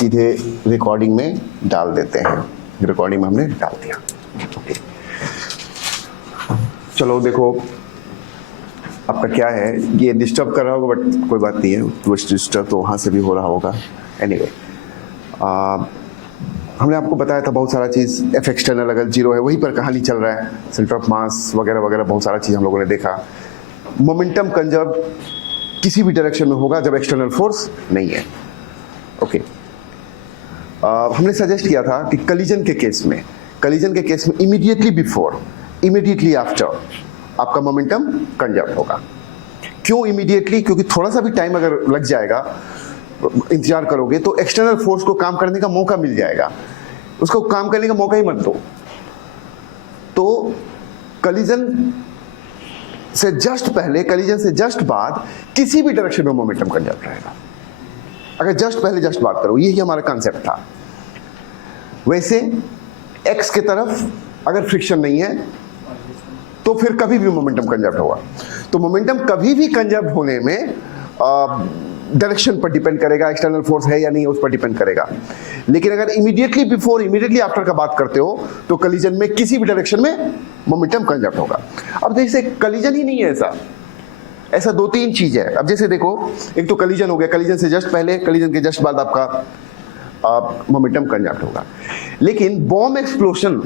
सीधे रिकॉर्डिंग में डाल देते हैं। रिकॉर्डिंग में हमने डाल दिया। ओके, चलो देखो आपका क्या है, ये डिस्टर्ब कर रहा होगा बट कोई बात नहीं है, वो डिस्टर्ब तो वहाँ से भी हो रहा होगा। एनीवे हमने आपको बताया था बहुत सारा चीज़, एफ एक्सटर्नल अगर जीरो है वहीं पर कहानी चल रहा है, सेंटर ऑफ मास वगैरह वगैरह बहुत सारा चीज़ हम लोगों ने देखा। मोमेंटम कंजर्व किसी भी डायरेक्शन में होगा जब एक्सटर्नल फोर्स नहीं है। ओके, हमने सजेस्ट किया था कि कलीजन के केस में इमीडिएटली बिफोर, इमीडिएटली आफ्टर आपका मोमेंटम कंजर्व होगा। क्यों इमीडिएटली? क्योंकि थोड़ा सा भी टाइम अगर लग जाएगा, इंतजार करोगे तो एक्सटर्नल फोर्स को काम करने का मौका मिल जाएगा, उसको काम करने का मौका ही मत दो। तो कलीजन से जस्ट पहले, कलीजन से जस्ट बाद किसी भी डायरेक्शन में मोमेंटम कंजर्व रहेगा। अगर जस्ट पहले जस्ट बात करो, यही हमारा कॉन्सेप्ट था। वैसे एक्स के तरफ अगर फ्रिक्शन नहीं है तो फिर कभी भी मोमेंटम कंजर्व होगा। तो मोमेंटम कभी भी कंजर्व होने में डायरेक्शन पर डिपेंड करेगा, एक्सटर्नल फोर्स है या नहीं उस पर डिपेंड करेगा। लेकिन अगर इमीडिएटली बिफोर, इमीडिएटली आफ्टर का बात करते हो तो कलीजन में किसी भी डायरेक्शन में मोमेंटम कंजर्व होगा। अब जैसे कलीजन ही नहीं है, ऐसा दो तीन चीज है। अब जैसे देखो, एक तो कलीजन हो गया, कलीजन से जस्ट पहले, कलीजन के जस्ट बाद आपका मोमेंटम कंजर्व होगा। लेकिन बॉम्ब एक्सप्लोजन,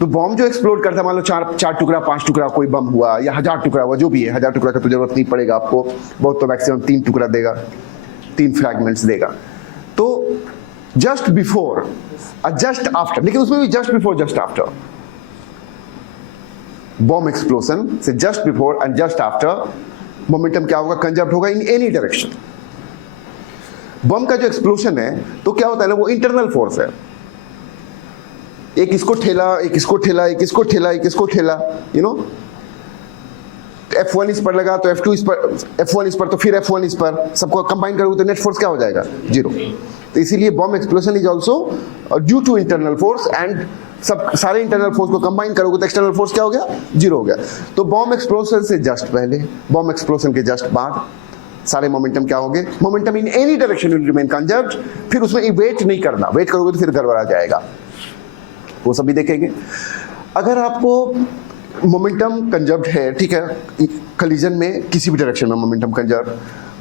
तो बॉम्ब जो एक्सप्लोड करता है, मान लो चार टुकड़ा, 5 टुकड़ा कोई बम हुआ या 1000 टुकड़ा हुआ, जो भी है, 1000 टुकड़ा का तो जरूरत नहीं पड़ेगा आपको, बहुत तो मैक्सिमम 3 टुकड़ा देगा, 3 फ्रैगमेंट्स देगा। तो जस्ट बिफोर और जस्ट आफ्टर, लेकिन उसमें भी just before just after, bomb explosion से just before and just after momentum क्या होगा? कंजर्व होगा इन एनी डायरेक्शन। बम का जो एक्सप्लोजन है तो क्या होता है ना, वो इंटरनल फोर्स है, एक इसको ठेला, एक इसको ठेला, एक इसको ठेला, एक इसको ठेला, यू नो। F1 इस पर लगा तो F2 इस पर, F1 इस पर तो फिर F1 इस पर, सबको कंबाइन करोगे तो नेट फोर्स क्या हो जाएगा? 0। तो इसीलिए bomb explosion is also due to internal force, and सब सारे इंटरनल फोर्स को कंबाइन करोगे तो एक्सटर्नल फोर्स क्या हो गया? 0 हो गया। तो बॉम्ब एक्सप्लोजन से जस्ट पहले, बॉम्ब एक्सप्लोजन के जस्ट बाद सारे मोमेंटम क्या होंगे? Momentum in any direction will remain conserved. फिर उसमें वेट नहीं करना, वेट करोगे तो फिर गड़बड़ा जाएगा, वो सब भी देखेंगे। अगर आपको मोमेंटम कंजर्व्ड है, ठीक है, कलीजन में किसी भी डायरेक्शन में मोमेंटम कंजर्व,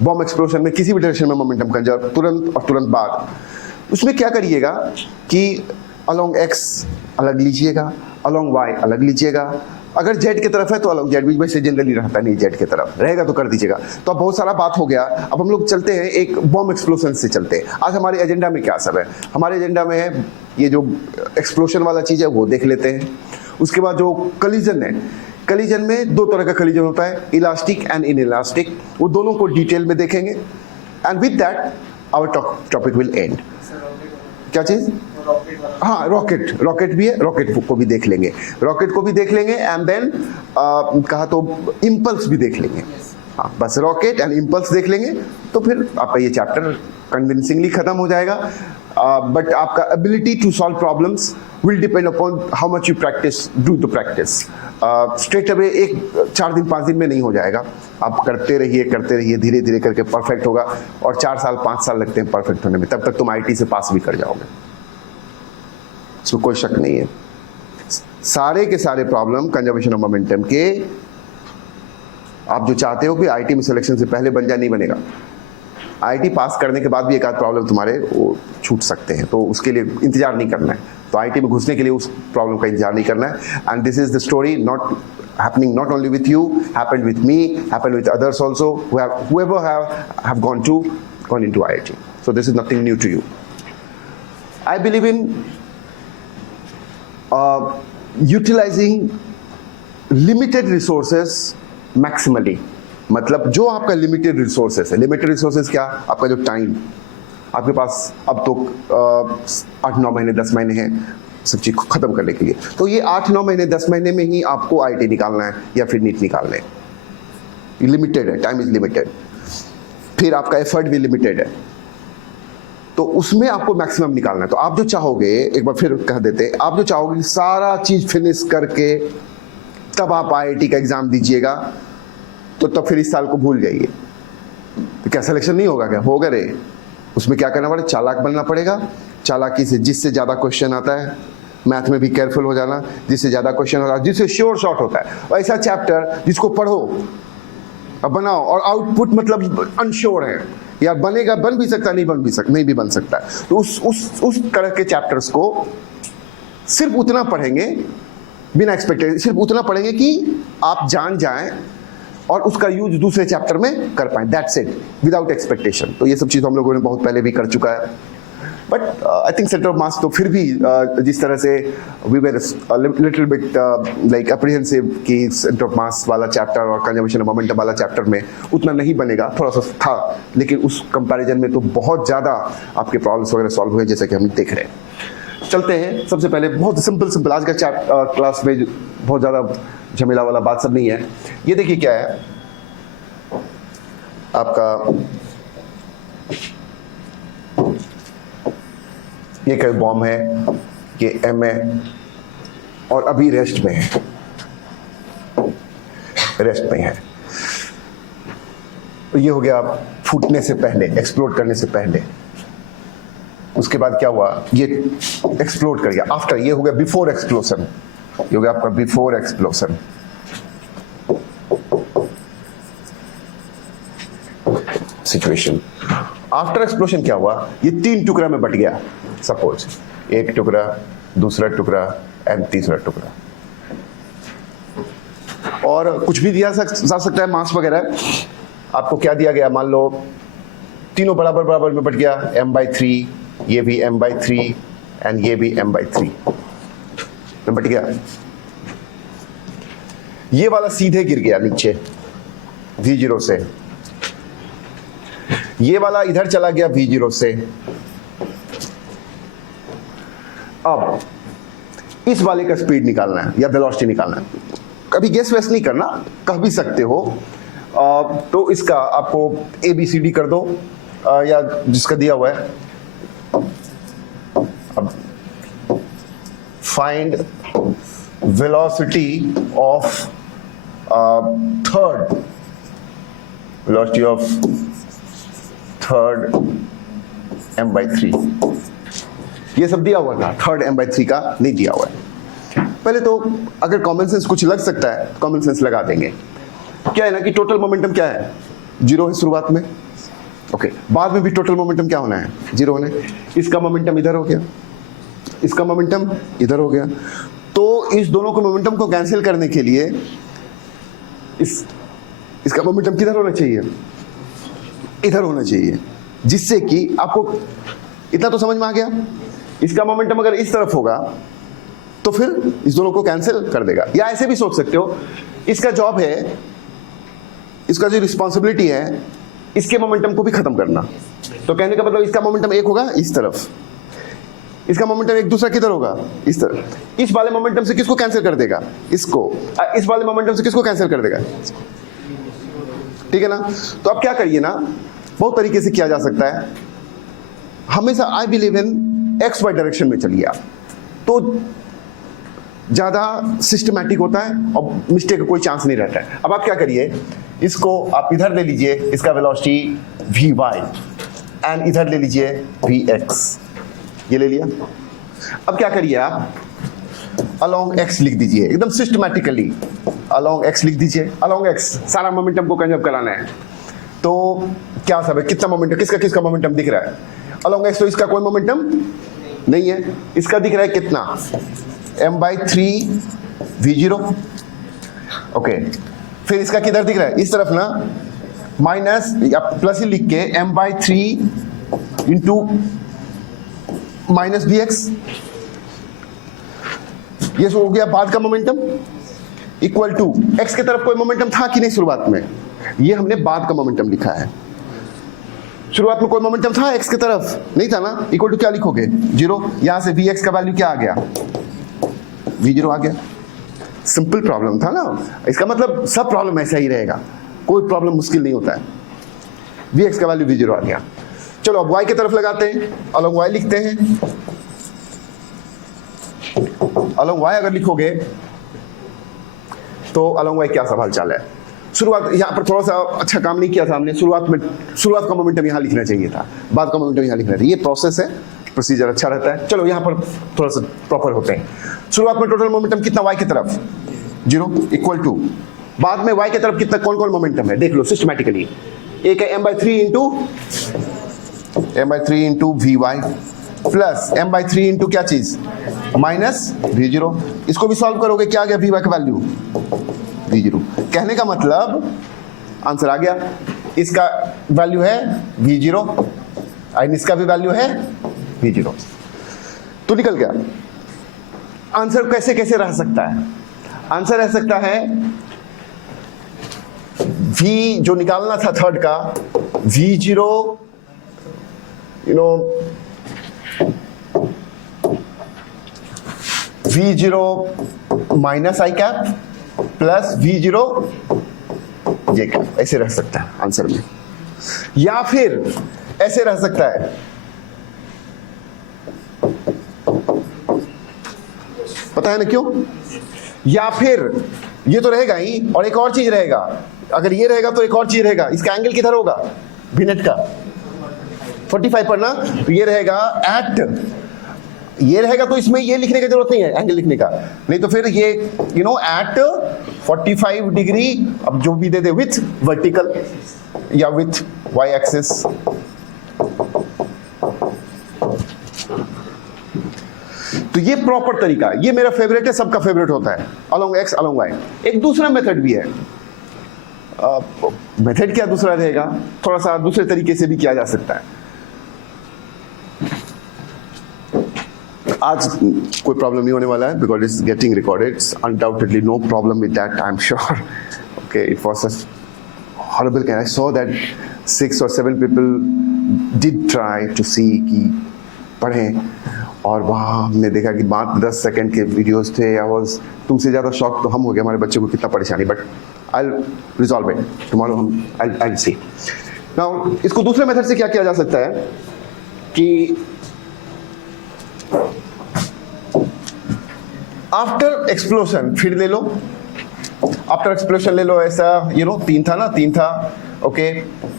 बॉम्ब एक्सप्लोजन में किसी भी डायरेक्शन में मोमेंटम कंजर्व, तुरंत और तुरंत बाद, उसमें क्या करिएगा कि अलोंग एक्स अलग लीजिएगा, अलोंग वाई अलग लीजिएगा। अगर जेड की तरफ है तो अलग जेड, भी वैसे जनरली रहता नहीं, जेड की तरफ रहेगा तो कर दीजिएगा। तो अब बहुत सारा बात हो गया, अब हम लोग चलते हैं एक बॉम्ब एक्सप्लोजन से चलते हैं। आज हमारे एजेंडा में क्या सब है? हमारे एजेंडा में है ये जो एक्सप्लोजन वाला चीज़ है वो देख लेते हैं। उसके बाद जो कलीजन है, कलीजन में 2 तरह का कलीजन होता है, इलास्टिक एंड इनइलास्टिक, वो दोनों को डिटेल में देखेंगे। And with that our topic will end. क्या चीज़? हाँ, रॉकेट भी है, रॉकेट को भी देख लेंगे, रॉकेट को भी देख लेंगे, एंड देन कहा तो इम्पल्स भी देख लेंगे। हाँ, बस रॉकेट एंड इम्पल्स देख लेंगे तो फिर आपका ये चैप्टर कन्विंसिंगली खत्म हो जाएगा। बट आपका ability to solve problems will depend upon how much you practice, do the practice. Straight away 4 दिन 5 दिन में नहीं हो जाएगा, आप करते रहिए, धीरे धीरे करके परफेक्ट होगा। और 4 साल 5 साल लगते हैं परफेक्ट होने में, तब तक तुम IT से पास भी कर जाओगे, इसमें कोई शक नहीं है। सारे के सारे प्रॉब्लम कंजर्वेशन ऑफ मोमेंटम के, आप जो चाहते हो कि IT में सिलेक्शन से पहले बन जाए, नहीं बनेगा। IT पास करने के बाद भी एक आध प्रॉब्लम तुम्हारे वो छूट सकते हैं, तो उसके लिए इंतजार नहीं करना है। तो IT में घुसने के लिए उस प्रॉब्लम का इंतजार नहीं करना है। And this is the story, not happening not only with you, happened with me, happened with others also, whoever have gone into IIT. So this is nothing new to you. I believe in utilizing limited resources maximally. मतलब जो आपका limited resources है, limited resources क्या? आपका जो time, आपके पास अब तो 8-9 महीने 10 महीने हैं सब चीज खत्म करने के लिए। तो ये 8-9 महीने 10 महीने में ही आपको IT निकालना है या फिर नीट निकालना है। लिमिटेड है, टाइम इज लिमिटेड। फिर आपका एफर्ट भी लिमिटेड है, तो उसमें आपको मैक्सिमम निकालना है। तो आप जो चाहोगे, एक बार फिर कह देते, आप जो चाहोगे सारा चीज फिनिश करके तब आप IIT का एग्जाम दीजिएगा, तो तब फिर इस साल को भूल जाइए। तो क्या सिलेक्शन नहीं होगा? क्या होगा रे? उसमें क्या करना पड़ेगा, चालाक बनना पड़ेगा। चालाकी से जिससे ज्यादा क्वेश्चन आता है, मैथ में भी केयरफुल हो जाना, जिससे ज्यादा क्वेश्चन होता है, जिससे श्योर शॉर्ट होता है, ऐसा चैप्टर जिसको पढ़ो अब बनाओ, और आउटपुट मतलब अनश्योर है यार, बनेगा, बन भी सकता, नहीं भी बन सकता। तो उस तरह के चैप्टर्स को सिर्फ उतना पढ़ेंगे बिना एक्सपेक्टेड, सिर्फ उतना पढ़ेंगे कि आप जान जाएं और उसका यूज दूसरे चैप्टर में कर पाएं, दैट्स इट, विदाउट एक्सपेक्टेशन। तो ये सब चीज हम लोगों ने बहुत पहले भी कर चुका है। But I think centre of mass तो फिर भी जिस तरह से we were little bit like apprehensive कि सेंटर ऑफ मास वाला चैप्टर और कंजर्वेशन ऑफ मोमेंटम वाला चैप्टर में उतना नहीं बनेगा, थोड़ा सा था, लेकिन उस कंपैरिजन में तो बहुत ज़्यादा आपके प्रॉब्लम्स वगैरह सॉल्व हुए, जैसे कि हम देख रहे हैं। चलते हैं, सबसे पहले बहुत सिंपल आज का क्लास में बहुत ज़्यादा झमेला वाला बात सब नहीं है। ये देखिए क्या है आपका, ये कोई बॉम्ब है, ये एम है और अभी रेस्ट में है, तो ये हो गया फूटने से पहले, एक्सप्लोड करने से पहले। उसके बाद क्या हुआ, ये एक्सप्लोड कर गया, आफ्टर, ये हो गया बिफोर एक्सप्लोजन, ये हो गया आपका before explosion. Situation after explosion क्या हुआ, ये 3 टुकड़ा में बट गया, सपोज एक टुकड़ा, दूसरा टुकड़ा एंड तीसरा टुकड़ा, और कुछ भी दिया जा सकता है, मास वगैरह। आपको क्या दिया गया, मान लो तीनों बराबर में बट गया, m/3, ये भी m/3 एंड ये भी m/3 में बट गया। ये वाला सीधे गिर गया नीचे V0 से, ये वाला इधर चला गया V0 से। अब इस वाले का स्पीड निकालना है या वेलोसिटी निकालना है, कभी गेस वेस नहीं करना, कह भी सकते हो। तो इसका आपको ABCD कर दो, या जिसका दिया हुआ है, अब find velocity of third m/3, ये सब दिया हुआ था, थर्ड m/3 का नहीं दिया हुआ है। पहले तो अगर कॉमन सेंस कुछ लग सकता है, कॉमन सेंस लगा देंगे। क्या है ना कि टोटल मोमेंटम क्या है, 0 है शुरुआत में, ओके, बाद में भी टोटल मोमेंटम क्या होना है, 0 होना है। इसका मोमेंटम इधर हो गया, इसका मोमेंटम इधर हो गया, तो इस दोनों को मोमेंटम को कैंसिल करने के लिए इसका मोमेंटम किधर होना चाहिए, इधर होना चाहिए, जिससे कि आपको इतना तो समझ में आ गया। इसका मोमेंटम अगर इस तरफ होगा तो फिर इस दोनों को कैंसिल कर देगा। या ऐसे भी सोच सकते हो, इसका जॉब है, इसका जो रिस्पॉन्सिबिलिटी है, इसके मोमेंटम को भी खत्म करना। तो कहने का मतलब इसका मोमेंटम एक होगा इस तरफ, इसका मोमेंटम एक दूसरा किधर होगा, इस तरफ। इस वाले मोमेंटम से किसको कैंसिल कर देगा, इसको, इस वाले मोमेंटम से किसको कैंसिल कर देगा, ठीक है ना। तो अब क्या करिए ना, बहुत तरीके से किया जा सकता है। हमेशा I believe in XY direction में चलिए आप, तो ज्यादा सिस्टमैटिक होता है और मिस्टेक का कोई चांस नहीं रहता है। अब आप क्या करिए, इसको आप इधर ले लीजिए, इसका वेलोसिटी Vy, एंड इधर ले लीजिए Vx, ये ले लिया। अब क्या करिए आप, along x लिख दीजिए, एकदम सिस्टमैटिकली along x लिख दीजिए। along x सारा मोमेंटम को कंजर्व कराना है, तो क्या सब है, कितना मोमेंटम, किसका मोमेंटम दिख रहा है along x, तो इसका कोई मोमेंटम नहीं है, इसका दिख रहा है कितना, m/3 V0, ओके। फिर इसका किधर दिख रहा है, इस तरफ ना, माइनस या प्लस ही लिख के m/3 इंटू माइनस Vx, ये हो गया बाद का मोमेंटम, इक्वल टू x की तरफ कोई मोमेंटम था कि नहीं शुरुआत में, ये हमने बाद का मोमेंटम लिखा है। शुरुआत में कोई मोमेंटम था x की तरफ, नहीं था ना, इक्वल टू क्या लिखोगे, 0। यहां से Vx का वैल्यू क्या आ गया, V0 आ गया। सिंपल प्रॉब्लम था ना, इसका मतलब सब प्रॉब्लम ऐसा ही रहेगा, कोई प्रॉब्लम मुश्किल नहीं होता है। Vx का वैल्यू V0 आ गया। चलो अब y की तरफ लगाते हैं, अलॉन्ग y लिखते हैं। अलॉन्ग y अगर लिखोगे तो अलॉन्ग y क्या सवाल चाल है, शुरुआत यहाँ पर थोड़ा सा अच्छा काम नहीं किया था हमने, शुरुआत का मोमेंटम यहाँ लिखना चाहिए था, बाद का मोमेंटम यहाँ लिखना चाहिए। ये प्रोसेस है, प्रोसीजर अच्छा रहता है। चलो यहाँ पर थोड़ा सा प्रॉपर होते हैं। शुरुआत में टोटल मोमेंटम कितना y की तरफ 0 इक्वल टू, बाद में y की तरफ कितना कौन कौन मोमेंटम है देख लो सिस्टमैटिकली। एक है m/3 into vy plus m/3 into क्या चीज माइनस v0। इसको भी सॉल्व करोगे क्या आ गया vy का वैल्यू v0। कहने का मतलब आंसर आ गया, इसका वैल्यू है v0 और इसका भी वैल्यू है v0, तो निकल गया। आंसर कैसे कैसे रह सकता है? आंसर रह सकता है v जो निकालना था थर्ड का v0 v0 माइनस आई कैप प्लस v0 ये कैप, ऐसे रह सकता है आंसर में। या फिर ऐसे रह सकता है, पता है ना क्यों? या फिर ये तो रहेगा ही और एक और चीज रहेगा, अगर ये रहेगा तो एक और चीज रहेगा। इसका एंगल किधर होगा भिनेट का 45 पर ना, तो ये रहेगा एट, ये रहेगा तो इसमें ये लिखने की जरूरत नहीं है एंगल लिखने का, नहीं तो फिर ये एट 45 डिग्री, अब जो भी दे दे विथ वर्टिकल या विथ वाई एक्सिस। तो ये प्रॉपर तरीका, ये मेरा फेवरेट है, सबका फेवरेट होता है, अलोंग एक्स अलोंग वाई। एक दूसरा मेथड भी है, मेथड क्या दूसरा रहेगा, थोड़ा सा दूसरे तरीके से भी किया जा सकता है। आज कोई प्रॉब्लम नहीं होने वाला है because it's getting recorded, undoubtedly no problem with that, I am sure. Okay, it was such horrible can I saw that 6 or 7 people did try to see कि पढ़ें, और वहाँ हमने देखा कि मात्र 10 सेकंड के वीडियोस थे। आई वाज, तुमसे ज़्यादा शॉक तो हम हो गए हमारे बच्चे को कितना परेशानी, but I will resolve it tomorrow, हम आई विल सी। नाउ इसको दूसरे मेथड से क्या किया जा सकता है कि आफ्टर एक्सप्लोशन फिर ले लो, आफ्टर एक्सप्लोशन ले लो, ऐसा 3 था ना, 3 था, ओके,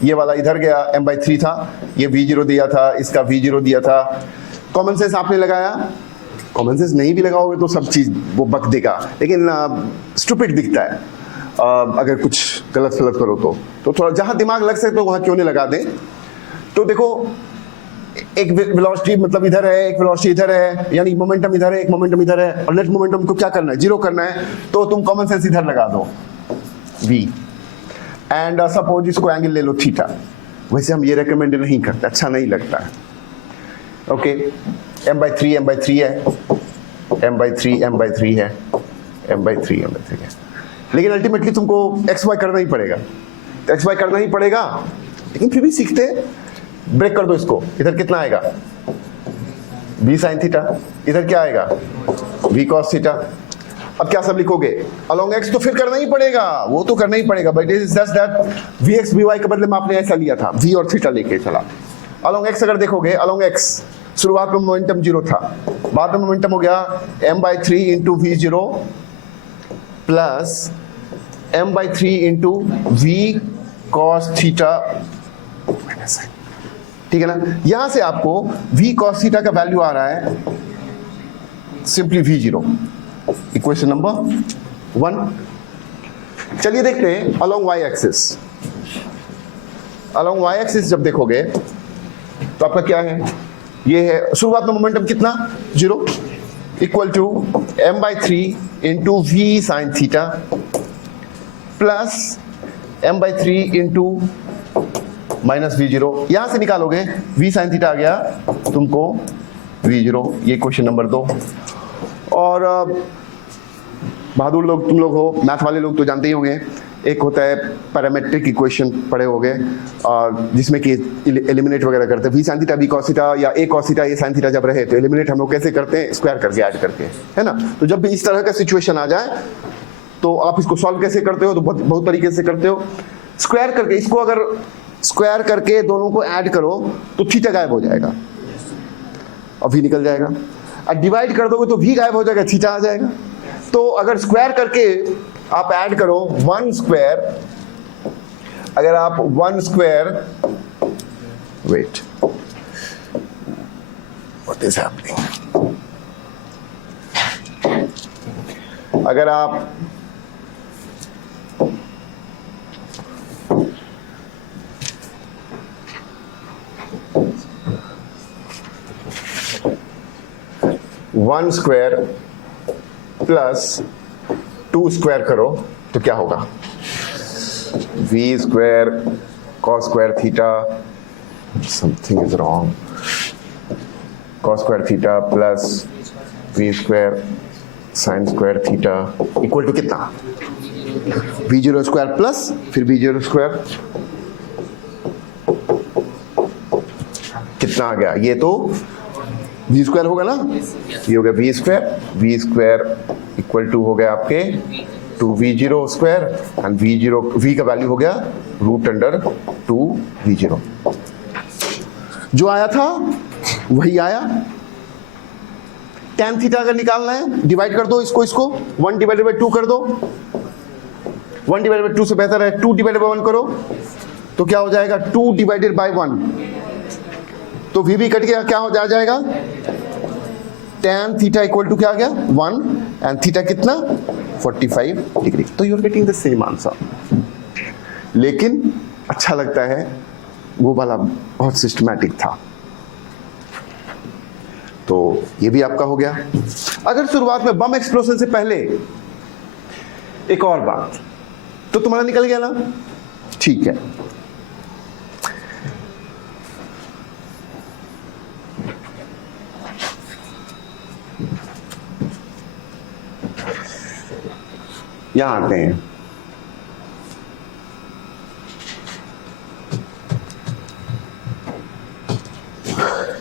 ये वाला इधर गया m/3 था, ये v0 दिया था, इसका v0 दिया था। कॉमन सेंस आपने लगाया, कॉमन सेंस नहीं भी लगाओगे तो सब चीज वो बक देगा, लेकिन स्टूपिड दिखता है अगर कुछ गलत फलत करो तो थोड़ा जहां दिमाग लग सकते हो वहां क्यों नहीं लगा दें। तो देखो एक वेलोसिटी मतलब इधर है, एक वेलोसिटी इधर है, यानी मोमेंटम इधर है, एक मोमेंटम इधर है, और नेट मोमेंटम को क्या करना है, 0 करना है, तो तुम कॉमन सेंस इधर लगा दो v, एंड सपोज इसको एंगल ले लो थीटा। वैसे हम ये रेकमेंड नहीं करते, अच्छा नहीं लगता है। ओके, m/3 है, m/3 है, m/3 है, लेकिन अल्टीमेटली तुमको xy करना ही पड़ेगा, तो xy करना ही पड़ेगा, लेकिन फिर भी सीखते। ब्रेक कर दो इसको, इधर कितना आएगा b sin थीटा, इधर क्या आएगा v cos थीटा। अब क्या सब लिखोगे अलोंग x, तो फिर करना ही पड़ेगा, वो तो करना ही पड़ेगा, but it is just that vx by के बदले में आपने ऐसा लिया था, v और थीटा लेके चला। अलोंग x अगर देखोगे, अलोंग x शुरुआत में मोमेंटम 0 था, बाद में मोमेंटम हो गया m/3 into v0 plus m/3 into v cos theta, ठीक है ना। यहां से आपको v cos थीटा का वैल्यू आ रहा है सिंपली v0, इक्वेशन नंबर 1। चलिए देखते हैं along y axis. Along y axis जब देखोगे तो आपका क्या है, ये है शुरुआत में मोमेंटम कितना 0 equal to m/3 into v sin theta plus m/3 into minus v0। यहां से निकालोगे v sin थीटा आ गया तुमको v0, ये क्वेश्चन नंबर 2। और बहादुर लोग तुम लोग हो, मैथ वाले लोग तो जानते ही होंगे, एक होता है पैरामेट्रिक इक्वेशन पढ़े होंगे जिसमें कि एलिमिनेट वगैरह करते हैं, v sin theta, v cos theta या a cos theta, a sin theta जब रहे तो एलिमिनेट हम लोग कैसे करते हैं, स्क्वायर करके ऐड करके, है ना। तो जब भी इस तरह का सिचुएशन आ जाए तो आप इसको सॉल्व कैसे करते हो, तो बहुत तरीके से करते हो, स्क्वायर करके। इसको अगर स्क्वायर करके दोनों को ऐड करो तो थीटा गायब हो जाएगा और v निकल जाएगा, और डिवाइड कर दोगे तो v गायब हो जाएगा, थीटा आ जाएगा। तो अगर स्क्वायर करके आप ऐड करो 1 स्क्वायर अगर आप 1 square, wait, what is happening, अगर आप वन स्क्वायर प्लस 2 स्क्वायर करो तो क्या होगा, v square cos square theta, something is wrong, cos square theta plus v square sine square theta equal to कितना, v0 स्क्वायर प्लस फिर v0 square, कितना आ गया, ये तो v स्क्वायर होगा ना, ये हो गया v स्क्वायर इक्वल टू हो गया आपके 2v0 स्क्वायर एंड v का वैल्यू हो गया √2v0, जो आया था वही आया। tan थीटा अगर निकालना है डिवाइड कर दो इसको 1 डिवाइडेड बाय 2 कर दो, 1 डिवाइडेड बाय 2 से बेहतर है 2 डिवाइडेड बाय 1 करो तो क्या हो जाएगा 2 डिवाइडेड बाय 1, तो v भी कट गया, क्या हो जाएगा tan थीटा इक्वल टू क्या आ गया 1 एंड थीटा कितना 45 डिग्री, तो you are getting the same answer. लेकिन अच्छा लगता है वो वाला बहुत सिस्टमैटिक था, तो ये भी आपका हो गया। अगर शुरुआत में बम एक्सप्लोजन से पहले एक और बात, तो तुम्हारा निकल गया ना, ठीक है। यहां आते हैं,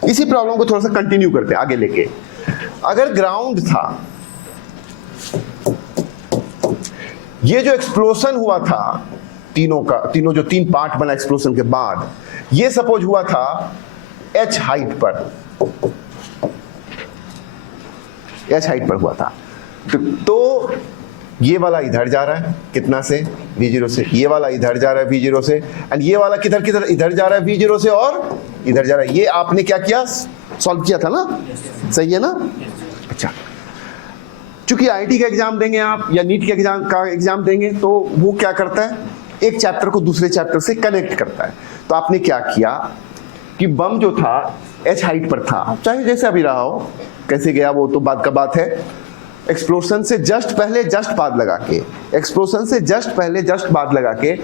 इसी प्रॉब्लम को थोड़ा सा कंटिन्यू करते हैं आगे लेके। अगर ग्राउंड था, ये जो एक्सप्लोजन हुआ था तीनों जो 3 पार्ट बना एक्सप्लोजन के बाद, ये सपोज हुआ था h हाइट पर, h हाइट पर हुआ था, तो ये वाला इधर जा रहा है कितना से v0 से, ये वाला इधर जा रहा है v0 से, एंड ये वाला किधर इधर जा रहा है v0 से और इधर जा रहा है। ये आपने क्या किया, सॉल्व किया था ना, सही है ना। अच्छा, चूंकि आईआईटी का एग्जाम देंगे आप या नीट के एग्जाम देंगे, तो वो क्या करता है, एक चैप्टर को दूसरे चैप्टर से कनेक्ट करता है। तो आपने क्या किया कि बम जो था h हाइट पर था, चाहे जैसे अभी रहा हो, कैसे गया वो तो बात का बात है, एक्सप्लोजन से जस्ट पहले जस्ट बाद लगा के, एक्सप्लोजन से जस्ट पहले जस्ट बाद लगा के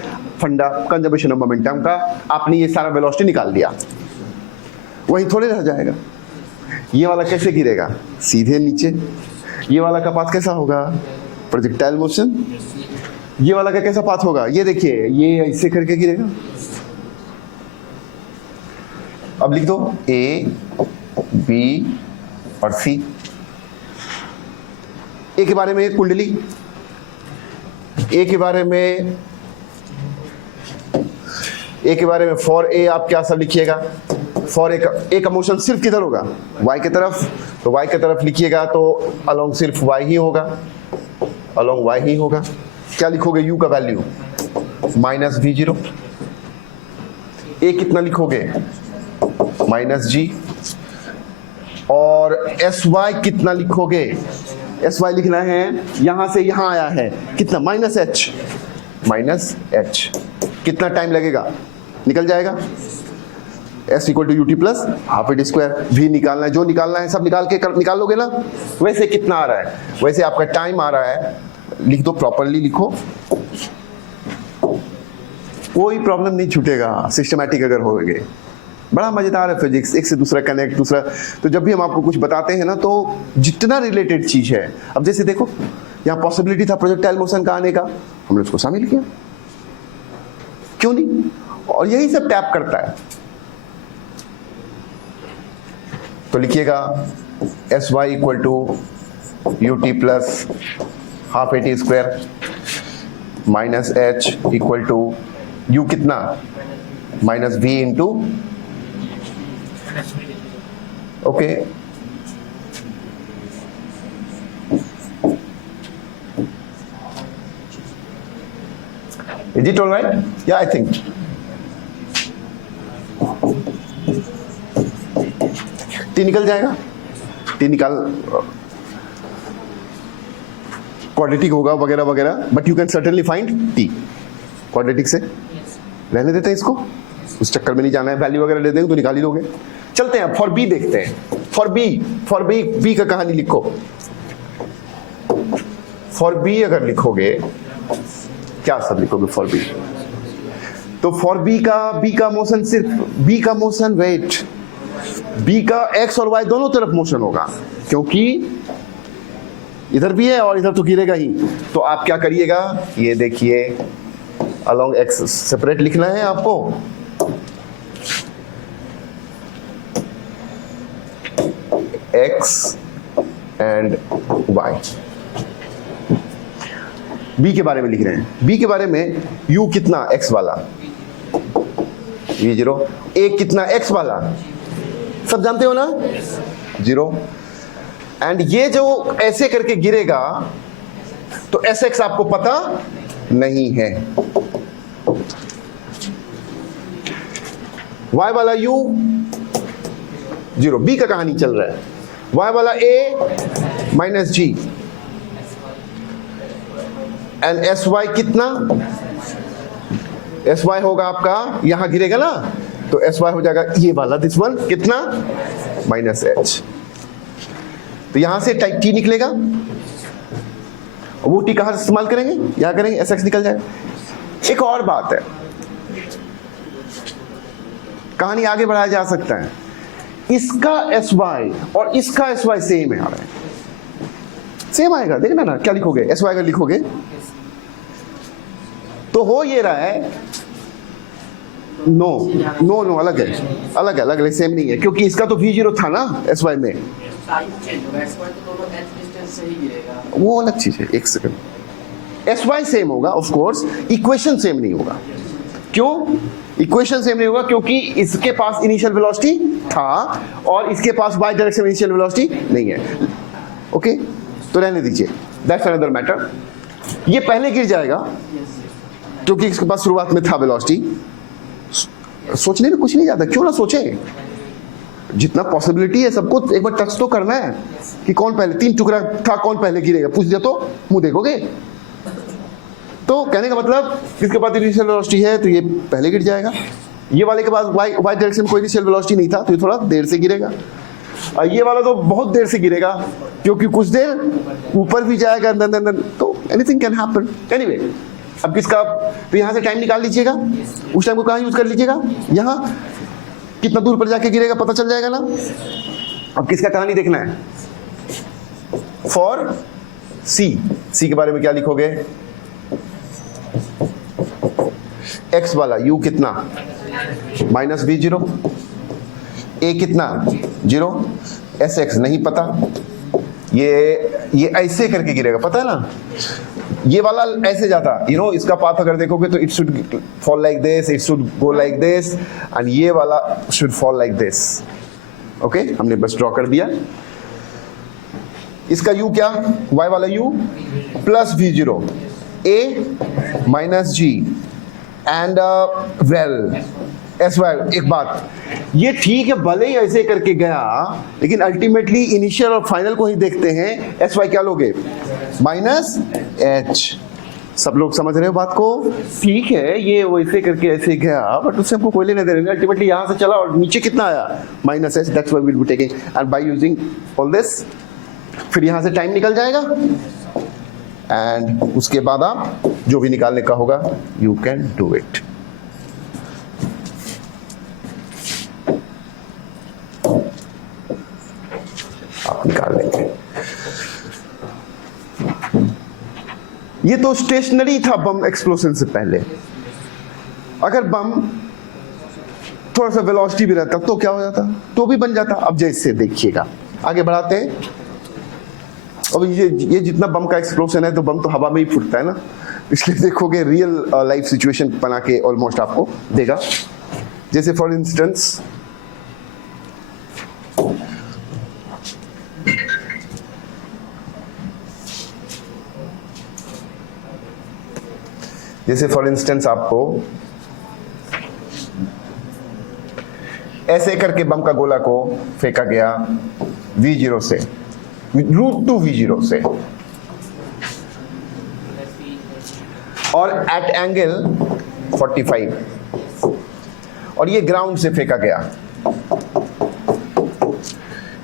फंडा कंजर्वेशन ऑफ मोमेंटम का आपने ये सारा वेलोसिटी निकाल दिया, वहीं थोड़े रह जाएगा। ये वाला कैसे गिरेगा, सीधे नीचे। ये वाला का पाथ कैसा होगा, प्रोजेक्टाइल मोशन। ये वाला का कैसा पाथ होगा, ये देखिए, ये ऐसे करके गिरेगा। अब लिख दो ए, बी और सी। ए के बारे में कुंडली, ए के बारे में फॉर ए आप क्या सब लिखिएगा, फॉर ए का मोशन सिर्फ किधर होगा, y के तरफ, तो y के तरफ लिखिएगा तो अलोंग सिर्फ y ही होगा, अलोंग y ही होगा। क्या लिखोगे, u का वैल्यू -v0, a कितना लिखोगे -g, और sy कितना लिखोगे, sy लिखना है यहां से यहां आया है कितना, -h, कितना टाइम लगेगा, निकल जाएगा। s equal to u t plus half a t square, v निकालना है, जो निकालना है सब निकाल लोगे ना। वैसे कितना आ रहा है, वैसे आपका टाइम आ रहा है, लिख दो, प्रॉपरली लिखो, कोई प्रॉब्लम नहीं छूटेगा सिस्टमैटिक अगर होगे। बड़ा मजेदार है फिजिक्स, एक से दूसरा कनेक्ट, दूसरा। तो जब भी हम आपको कुछ बताते हैं ना, तो जितना रिलेटेड चीज है, अब जैसे देखो यहाँ पॉसिबिलिटी था प्रोजेक्टाइल मोशन का आने का, हमने उसको शामिल किया, क्यों नहीं, और यही सब टैप करता है। तो लिखिएगा sy equal to u t plus half a t square minus h equal to u कितना -v into, okay. Is it all right? Yeah, I think. T निकल जाएगा, टी निकाल क्वाड्रेटिक होगा वगैरह वगैरह, but you can certainly find t quadratic से। रहने देते हैं इसको, उस चक्कर में नहीं जाना है, वैल्यू वगैरह दे देंगे तो निकाल ही लोगे। चलते हैं फॉर बी देखते हैं। फॉर बी बी का कहानी लिखो। फॉर बी अगर लिखोगे क्या सब लिखोगे फॉर बी? तो फॉर बी का मोशन, सिर्फ बी का मोशन, वेट, बी का एक्स और वाई दोनों तरफ मोशन होगा, क्योंकि इधर भी है और इधर तो गिरेगा ही। तो आप क्या करिएगा, ये देखिए अलोंग एक्स सेपरेट लिखना है आपको। X and Y. बी के बारे में लिख रहे हैं। बी के बारे में यू कितना एक्स वाला, ये 0, ए कितना एक्स वाला, सब जानते हो ना, 0। एंड ये जो ऐसे करके गिरेगा तो एस एक्स आपको पता नहीं है। वाई वाला यू 0। बी का कहानी चल रहा है। वाई वाला A minus G and S Y कितना, एस वाई होगा आपका, यहां गिरेगा ना तो एस वाई हो जाएगा ये वाला, दिस वन कितना, माइनस एच। तो यहां से टाइप टी निकलेगा, वो टी कहां से इस्तेमाल करेंगे, यहां करेंगे, एस एक्स निकल जाएगा। एक और बात है, कहानी आगे बढ़ाया जा सकता है। इसका एस वाई और इसका एस वाई सेम है, आ रहा है, सेम आएगा, देखना ना क्या लिखोगे, एस वाई अगर लिखोगे तो हो ये रहा है, नो नो नो, अलग है, अलग अलग सेम नहीं है, क्योंकि इसका तो v0 था ना एस वाई में, वो अलग चीज है। एक सेकंड, एस वाई सेम होगा ऑफ कोर्स, इक्वेशन सेम नहीं होगा। क्यों इक्वेशन सेम नहीं होगा? क्योंकि इसके पास इनिशियल वेलोसिटी था और इसके पास वाई डायरेक्शन में इनिशियल वेलोसिटी नहीं है। ओके, तो रहने दीजिए, दैट्स अनदर मैटर। ये पहले गिर जाएगा क्योंकि इसके पास शुरुआत में था वेलोसिटी। सोचने में कुछ नहीं जाता, क्यों ना सोचें, जितना पॉसिबिलिटी है सबको एक बार टच तो करना है कि कौन पहले, 3 टुकड़ा था, कौन पहले गिरेगा, पूछ दिया तो मुंह देखोगे। तो कहने का मतलब किसके पास इनिशियल वेलोसिटी है तो ये पहले गिर जाएगा, ये वाले के पास वाई डायरेक्शन में कोई इनिशियल वेलोसिटी नहीं था तो ये थोड़ा देर से गिरेगा, और ये वाला तो बहुत देर से गिरेगा क्योंकि कुछ देर ऊपर भी जाएगा, तो एनीथिंग कैन हैपन। एनीवे, अब किसका, तो यहां से टाइम निकाल लीजिएगा, उस टाइम को कहां यूज कर लीजिएगा, यहां कितना दूर पर जाके गिरेगा पता चल जाएगा ना। अब किसका कहानी देखना है, फॉर सी के बारे में क्या लिखोगे, एक्स वाला यू कितना माइनस v0, ए कितना 0, एस एक्स नहीं पता, ये ऐसे करके गिरेगा, पता है ना, ये वाला ऐसे जाता, इसका पाथ अगर देखोगे तो it should fall like this, it should go like this, and ये वाला should fall like this. Okay, हमने बस ड्रॉ कर दिया। इसका u क्या, y वाला u plus v0, a minus g and well s y. एक बात, ये ठीक है, भले ही ऐसे करके गया, लेकिन अल्टीमेटली इनिशियल और फाइनल को ही देखते हैं। एस वाई क्या लोगे, माइनस एच। सब लोग समझ रहे हो बात को? ठीक है, ये वैसे करके ऐसे गया, बट उससे हमको कोई लेने दे रहे, अल्टीमेटली यहां से चला और नीचे कितना आया, minus h. That's why we will be taking and by using all this. फिर यहां से टाइम निकल जाएगा एंड उसके बाद आप जो भी निकालने का होगा यू कैन डू इट। आप निकाल लेंगे। ये तो स्टेशनरी था बम एक्सप्लोजन से पहले। अगर बम थोड़ा सा वेलोसिटी भी रहता तो क्या हो जाता, तो भी बन जाता। अब जैसे देखिएगा, आगे बढ़ाते हैं। अब ये जितना बम का एक्सप्लोजन है तो बम तो हवा में ही फूटता है ना, इसलिए देखोगे रियल लाइफ सिचुएशन बना के ऑलमोस्ट आपको देगा। जैसे फॉर इंस्टेंस जैसे फॉर इंस्टेंस आपको ऐसे करके बम का गोला को फेंका गया V0 से, √2 V0 से, और एट एंगल 45, और ये ग्राउंड से फेंका गया।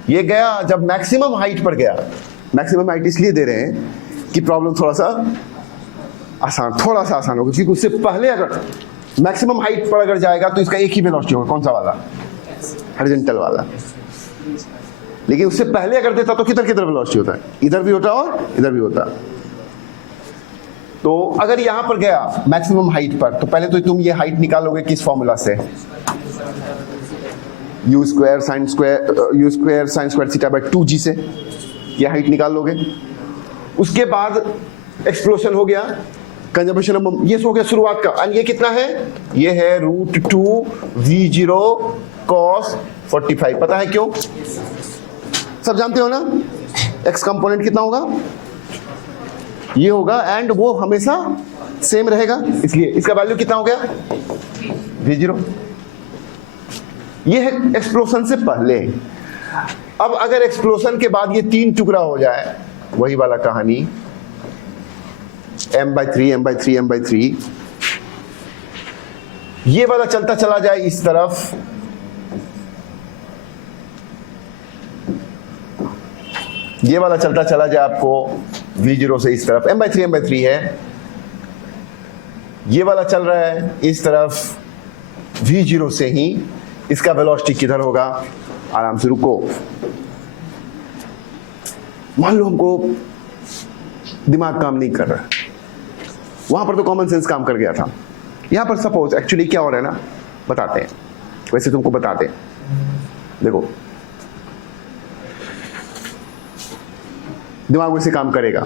ये गया जब मैक्सिमम हाइट पर गया। मैक्सिमम हाइट इसलिए दे रहे हैं कि प्रॉब्लम थोड़ा सा आसान होगा, क्योंकि उससे पहले अगर मैक्सिमम हाइट पर अगर जाएगा तो इसका एक ही वेलोसिटी होगा। कौन सा वाला? हॉरिजॉन्टल वाला। लेकिन उससे पहले अगर देता तो किधर किधर वेलोसिटी होता है? इधर भी होता और इधर भी होता। तो अगर यहां पर गया मैक्सिमम हाइट पर, तो पहले तो तुम ये हाइट निकालोगे किस फॉर्मूला से? u square sine square theta by 2g से ये हाइट निकाल लोगे। उसके बाद एक्सप्लोशन हो गया, कंजर्वेशन, ये हो गया शुरुआत का। और ये कितना है? ये है √2 V0 cos 45। पता है क्यों? सब जानते हो ना? x कंपोनेंट कितना होगा? ये होगा, एंड वो हमेशा सेम रहेगा, इसलिए इसका वैल्यू कितना हो गया? V0। ये है एक्सप्लोशन से पहले। अब अगर एक्सप्लोशन के बाद ये 3 टुकड़ा हो जाए, वही वाला कहानी, m/3 m/3 m/3, ये वाला चलता चला जाए इस तरफ, ये वाला चलता चला जाए आपको V0 से इस तरफ, m/3 m/3 है। ये वाला चल रहा है इस तरफ V0 से ही। इसका वेलोसिटी किधर होगा? आराम से रुको। मान लो हमको दिमाग काम नहीं कर रहा, वहां पर तो कॉमन सेंस काम कर गया था। यहां पर सपोज एक्चुअली क्या हो रहा है ना, बताते हैं, वैसे तुमको बताते हैं। देखो, दिमाग वैसे काम करेगा।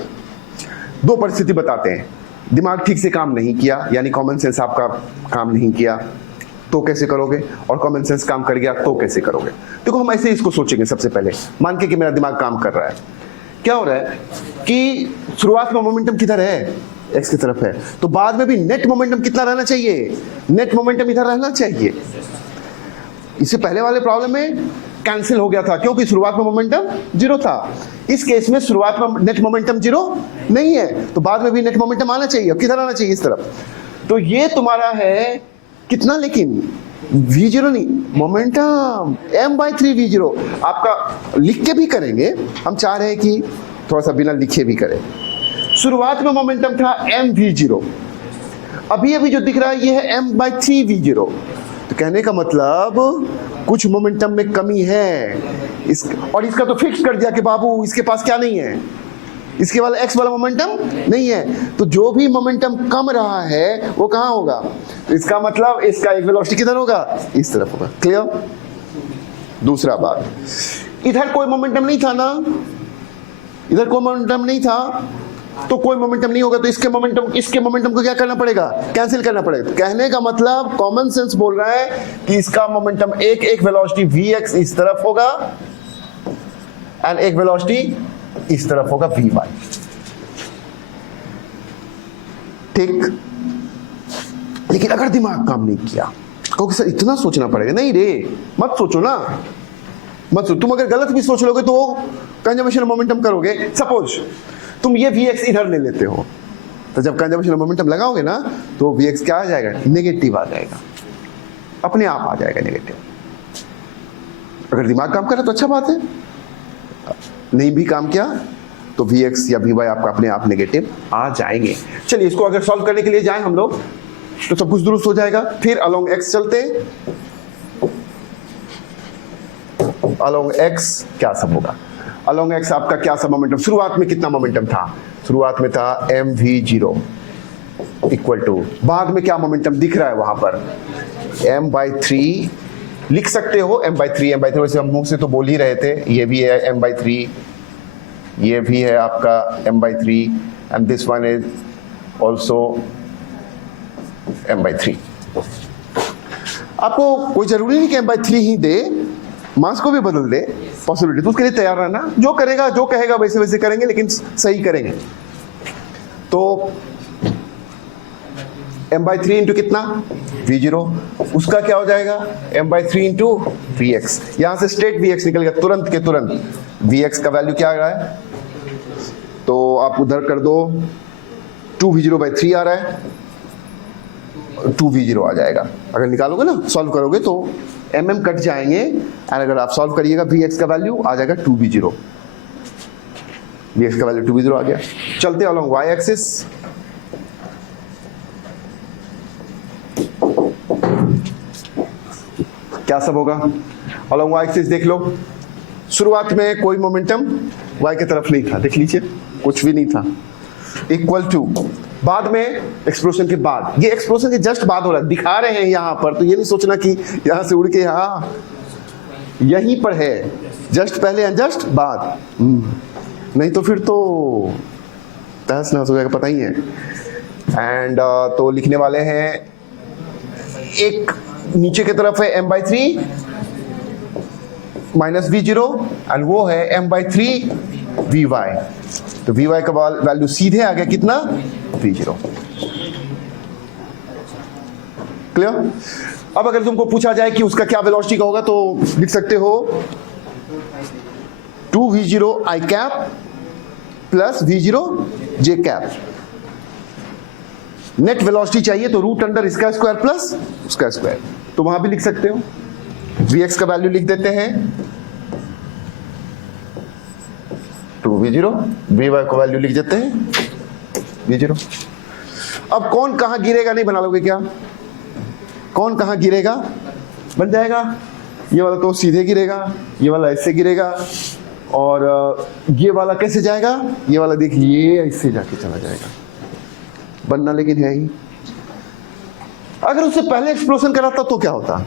दो परिस्थिति बताते हैं। दिमाग ठीक से काम नहीं किया, यानी कॉमन सेंस आपका काम नहीं किया, तो कैसे करोगे? और कॉमन सेंस काम कर गया तो कैसे करोगे? देखो, हम ऐसे इसको सोचेंगे। सबसे पहले मान के कि मेरा दिमाग काम कर रहा है। क्या हो रहा है कि शुरुआत में मोमेंटम किधर है? एक्स की तरफ है, तो बाद में भी नेट मोमेंटम कितना रहना चाहिए? नेट मोमेंटम इधर रहना चाहिए। इससे पहले वाले प्रॉब्लम में कैंसिल हो गया था, क्योंकि शुरुआत में मोमेंटम 0 था। इस केस में शुरुआत में नेट मोमेंटम 0 नहीं है, तो बाद में भी नेट मोमेंटम आना चाहिए। किधर आना चाहिए? इस तरफ। तो ये तुम्हारा है कितना, लेकिन V0 नहीं, मोमेंटम m/3 V0। आपका लिख के भी करेंगे, हम चाह रहे हैं कि थोड़ा सा बिना लिखे भी करें। शुरुआत में मोमेंटम था mV0, अभी जो दिख रहा है ये है m/3 V0। तो कहने का मतलब कुछ मोमेंटम में कमी है और इसका तो फिक्स कर दिया कि बाबू इसके पास क्या नहीं है, इसके वाला x वाला मोमेंटम नहीं है। तो जो भी मोमेंटम कम रहा है वो कहां होगा? तो इसका मतलब इसका एक वेलोसिटी किधर होगा? इस तरफ होगा। क्लियर? दूसरा बात, इधर कोई मोमेंटम नहीं था ना, इधर कोई मोमेंटम नहीं था, तो कोई मोमेंटम नहीं होगा, तो इसके मोमेंटम को क्या करना पड़ेगा? कैंसिल करना पड़ेगा। तो कहने का मतलब कॉमन सेंस बोल रहा है कि इसका मोमेंटम एक वेलोसिटी Vx इस तरफ होगा एंड एक वेलोसिटी इस तरफ होगा Vy। ठीक? लेकिन अगर दिमाग काम नहीं किया, क्योंकि सर इतना सोचना पड़ेगा। नहीं रे, मत सोचो ना, मत सोचो। तुम अगर गलत भी सोच लोगे तो कंजर्वेशन मोमेंटम करोगे। सपोज तुम ये Vx इधर ले लेते हो, तो जब कंजर्वेशन मोमेंटम लगाओगे ना, तो Vx क्या आ जाएगा? नेगेटिव आ जाएगा, अपने आप आ जाएगा नेगेटिव। अगर दिमाग काम कर रहा तो अच्छा बात है, नहीं भी काम किया तो Vx या Vy आपका अपने आप नेगेटिव आ जाएंगे। चलिए, इसको अगर सॉल्व करने के लिए जाएं हम लोग तो सब कुछ दुरुस्त हो जाएगा। फिर अलोंग x चलते, अलोंग x क्या सब होगा? अलोंग x आपका क्या सब मोमेंटम? शुरुआत में कितना मोमेंटम था? शुरुआत में था mv0 इक्वल टू, बाद में क्या मोमेंटम दिख रहा है वहां पर? m/3 लिख सकते हो, m/3 वैसे हम मुंह से तो बोल ही रहे थे। ये भी है m/3, ये भी है आपका m/3 and this one is also m/3। आपको कोई जरूरी नहीं कि m/3 ही दे, मास को भी बदल दे, पॉसिबिलिटी। तो उसके लिए तैयार रहना, जो करेगा जो कहेगा वैसे वैसे करेंगे, लेकिन सही करेंगे। तो m/3 इंटू कितना v0, उसका क्या हो जाएगा m/3 इंटू vx। यहां से स्ट्रेट vx निकल गया तुरंत के तुरंत। vx का वैल्यू क्या आ रहा है, तो आप उधर कर दो, 2v0/3 आ रहा है, 2v0 आ जाएगा। अगर निकालोगे ना, सॉल्व करोगे तो mm कट जाएंगे, और अगर आप सॉल्व करिएगा vx का वैल्यू आ जाएगा 2v0। vx का वैल्यू 2v0 आ गया। चलते अलॉन्ग y एक्सिस, क्या सब होगा अलॉन्ग y एक्सिस देख लो। शुरुआत में कोई मोमेंटम y की तरफ नहीं था, देख लीजिए कुछ भी नहीं था, इक्वल टू, बाद में एक्सप्लोजन के बाद, ये एक्सप्लोजन के जस्ट बाद हो रहा है, दिखा रहे हैं यहां पर, तो ये नहीं सोचना कि यहां से उड़ के यहां, यहीं पर है, जस्ट पहले एंड जस्ट बाद, नहीं तो फिर तो तहस नहस हो जाएगा, पता ही है। एंड तो लिखने वाले हैं, एक नीचे की तरफ है m/3 माइनस v0, एंड वो है m/3 vy, तो vy का वैल्यू सीधे आ गया कितना v0। क्लियर। अब अगर तुमको पूछा जाए कि उसका क्या वेलोसिटी का होगा, तो लिख सकते हो 2v0 i cap plus v0 j cap. Net velocity चाहिए तो रूट अंडर इसका स्क्वायर प्लस उसका स्क्वायर, तो वहां भी लिख सकते हो। vx का वैल्यू लिख देते हैं 2v0, vy का वैल्यू लिख देते हैं v0। अब कौन कहां गिरेगा नहीं बना लोगे क्या, कौन कहां गिरेगा बन जाएगा, ये वाला तो सीधे गिरेगा, ये वाला ऐसे गिरेगा, और ये वाला कैसे जाएगा, ये वाला देखिए ऐसे जाके चला जाएगा, बनना लेकिन है ही। अगर उससे पहले एक्सप्लोजन कराता तो क्या होता,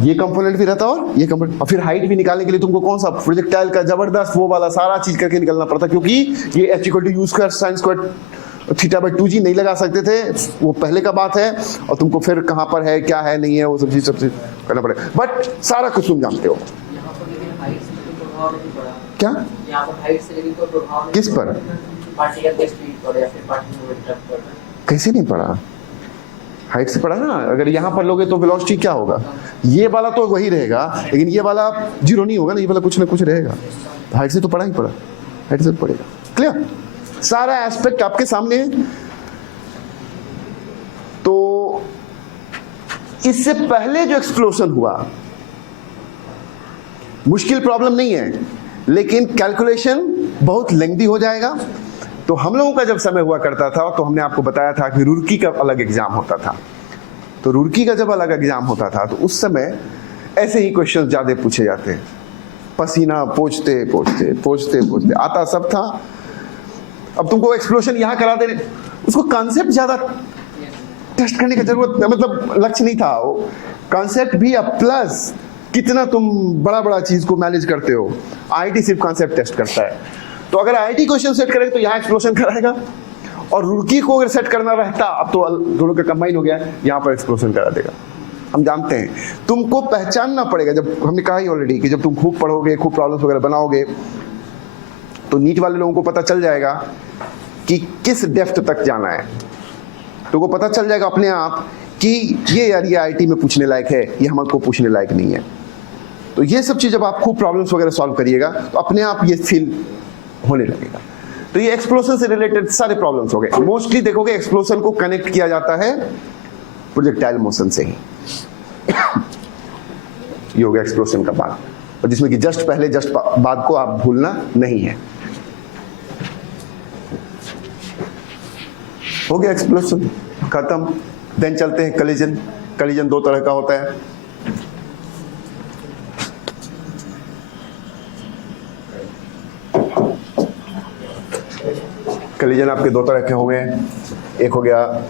ये कंपोनेंट भी रहता और ये कंपोनेंट, और फिर हाइट भी निकालने के लिए तुमको कौन सा प्रोजेक्टाइल का जबरदस्त वो वाला सारा चीज करके निकलना पड़ता, क्योंकि ये h=u² sin² θ/2g नहीं लगा सकते थे, वो पहले का बात है, और तुमको फिर कहां पर है क्या है नहीं है वो सब चीज करना पड़ेगा, बट सारा कुछ तुम जानते हो। क्या किस पर, कैसे नहीं पड़ा, हाइट से पड़ा ना। अगर यहां पर लोगे तो वेलोसिटी क्या होगा, ये वाला तो वही रहेगा, लेकिन ये वाला जीरो नहीं होगा ना, ये वाला कुछ ना कुछ रहेगा, हाइट से तो पड़ा ही पड़ा, हाइट से पड़ेगा। क्लियर, सारा एस्पेक्ट आपके सामने है। तो इससे पहले जो एक्सप्लोजन हुआ, मुश्किल प्रॉब्लम नहीं है, लेकिन कैलकुलेशन बहुत लेंथी हो जाएगा। तो हम लोगों का जब समय हुआ करता था, तो हमने आपको बताया था कि रुड़की का अलग एग्जाम होता था, तो रुड़की का जब अलग एग्जाम होता था, तो उस समय ऐसे ही क्वेश्चन ज्यादा पूछे जाते हैं, पसीना पोंछते पोंछते पोंछते पोंछते आता सब था। अब तुमको एक्सप्लोजन यहां करा दे, उसको कॉन्सेप्ट ज्यादा टेस्ट करने की जरूरत, मतलब लक्ष्य नहीं था, वो कॉन्सेप्ट भी अब प्लस कितना तुम बड़ा बड़ा चीज को मैनेज करते हो। आईआईटी सिर्फ कॉन्सेप्ट टेस्ट करता है, तो अगर आईआईटी क्वेश्चन सेट करेगा तो यहाँ एक्सप्लोजन कराएगा, और रुड़की को अगर सेट करना रहता, अब तो दोनों का कंबाइन हो गया, यहाँ पर एक्सप्लोजन करा देगा। हम जानते हैं, तुमको पहचानना पड़ेगा, जब हमने कहा ही ऑलरेडी कि जब तुम खूब पढ़ोगे, खूब प्रॉब्लम्स वगैरह बनाओगे, तो नीट वाले लोगों को पता चल जाएगा कि किस डेप्थ तक जाना है, तो वो पता चल जाएगा अपने आप कि ये यार ये आईआईटी में पूछने लायक है, ये हमको पूछने लायक नहीं है। तो ये सब चीज जब आप खूब प्रॉब्लम्स वगैरह सॉल्व करिएगा, तो अपने आप ये फील होने लगेगा। तो ये एक्सप्लोजन से रिलेटेड सारे प्रॉब्लम्स हो गए। मोस्टली देखोगे एक्सप्लोजन को कनेक्ट किया जाता है प्रोजेक्टाइल मोशन से ही। ये हो गया एक्सप्लोजन का बात, और जिसमें कि जस्ट पहले जस्ट बाद को आप भूलना नहीं है। हो गया एक्सप्लोजन खत्म। देन चलते हैं कलिजन। कलिजन दो तरह का होता है, कलिजन आपके दो तरह के हो गए, एक हो गया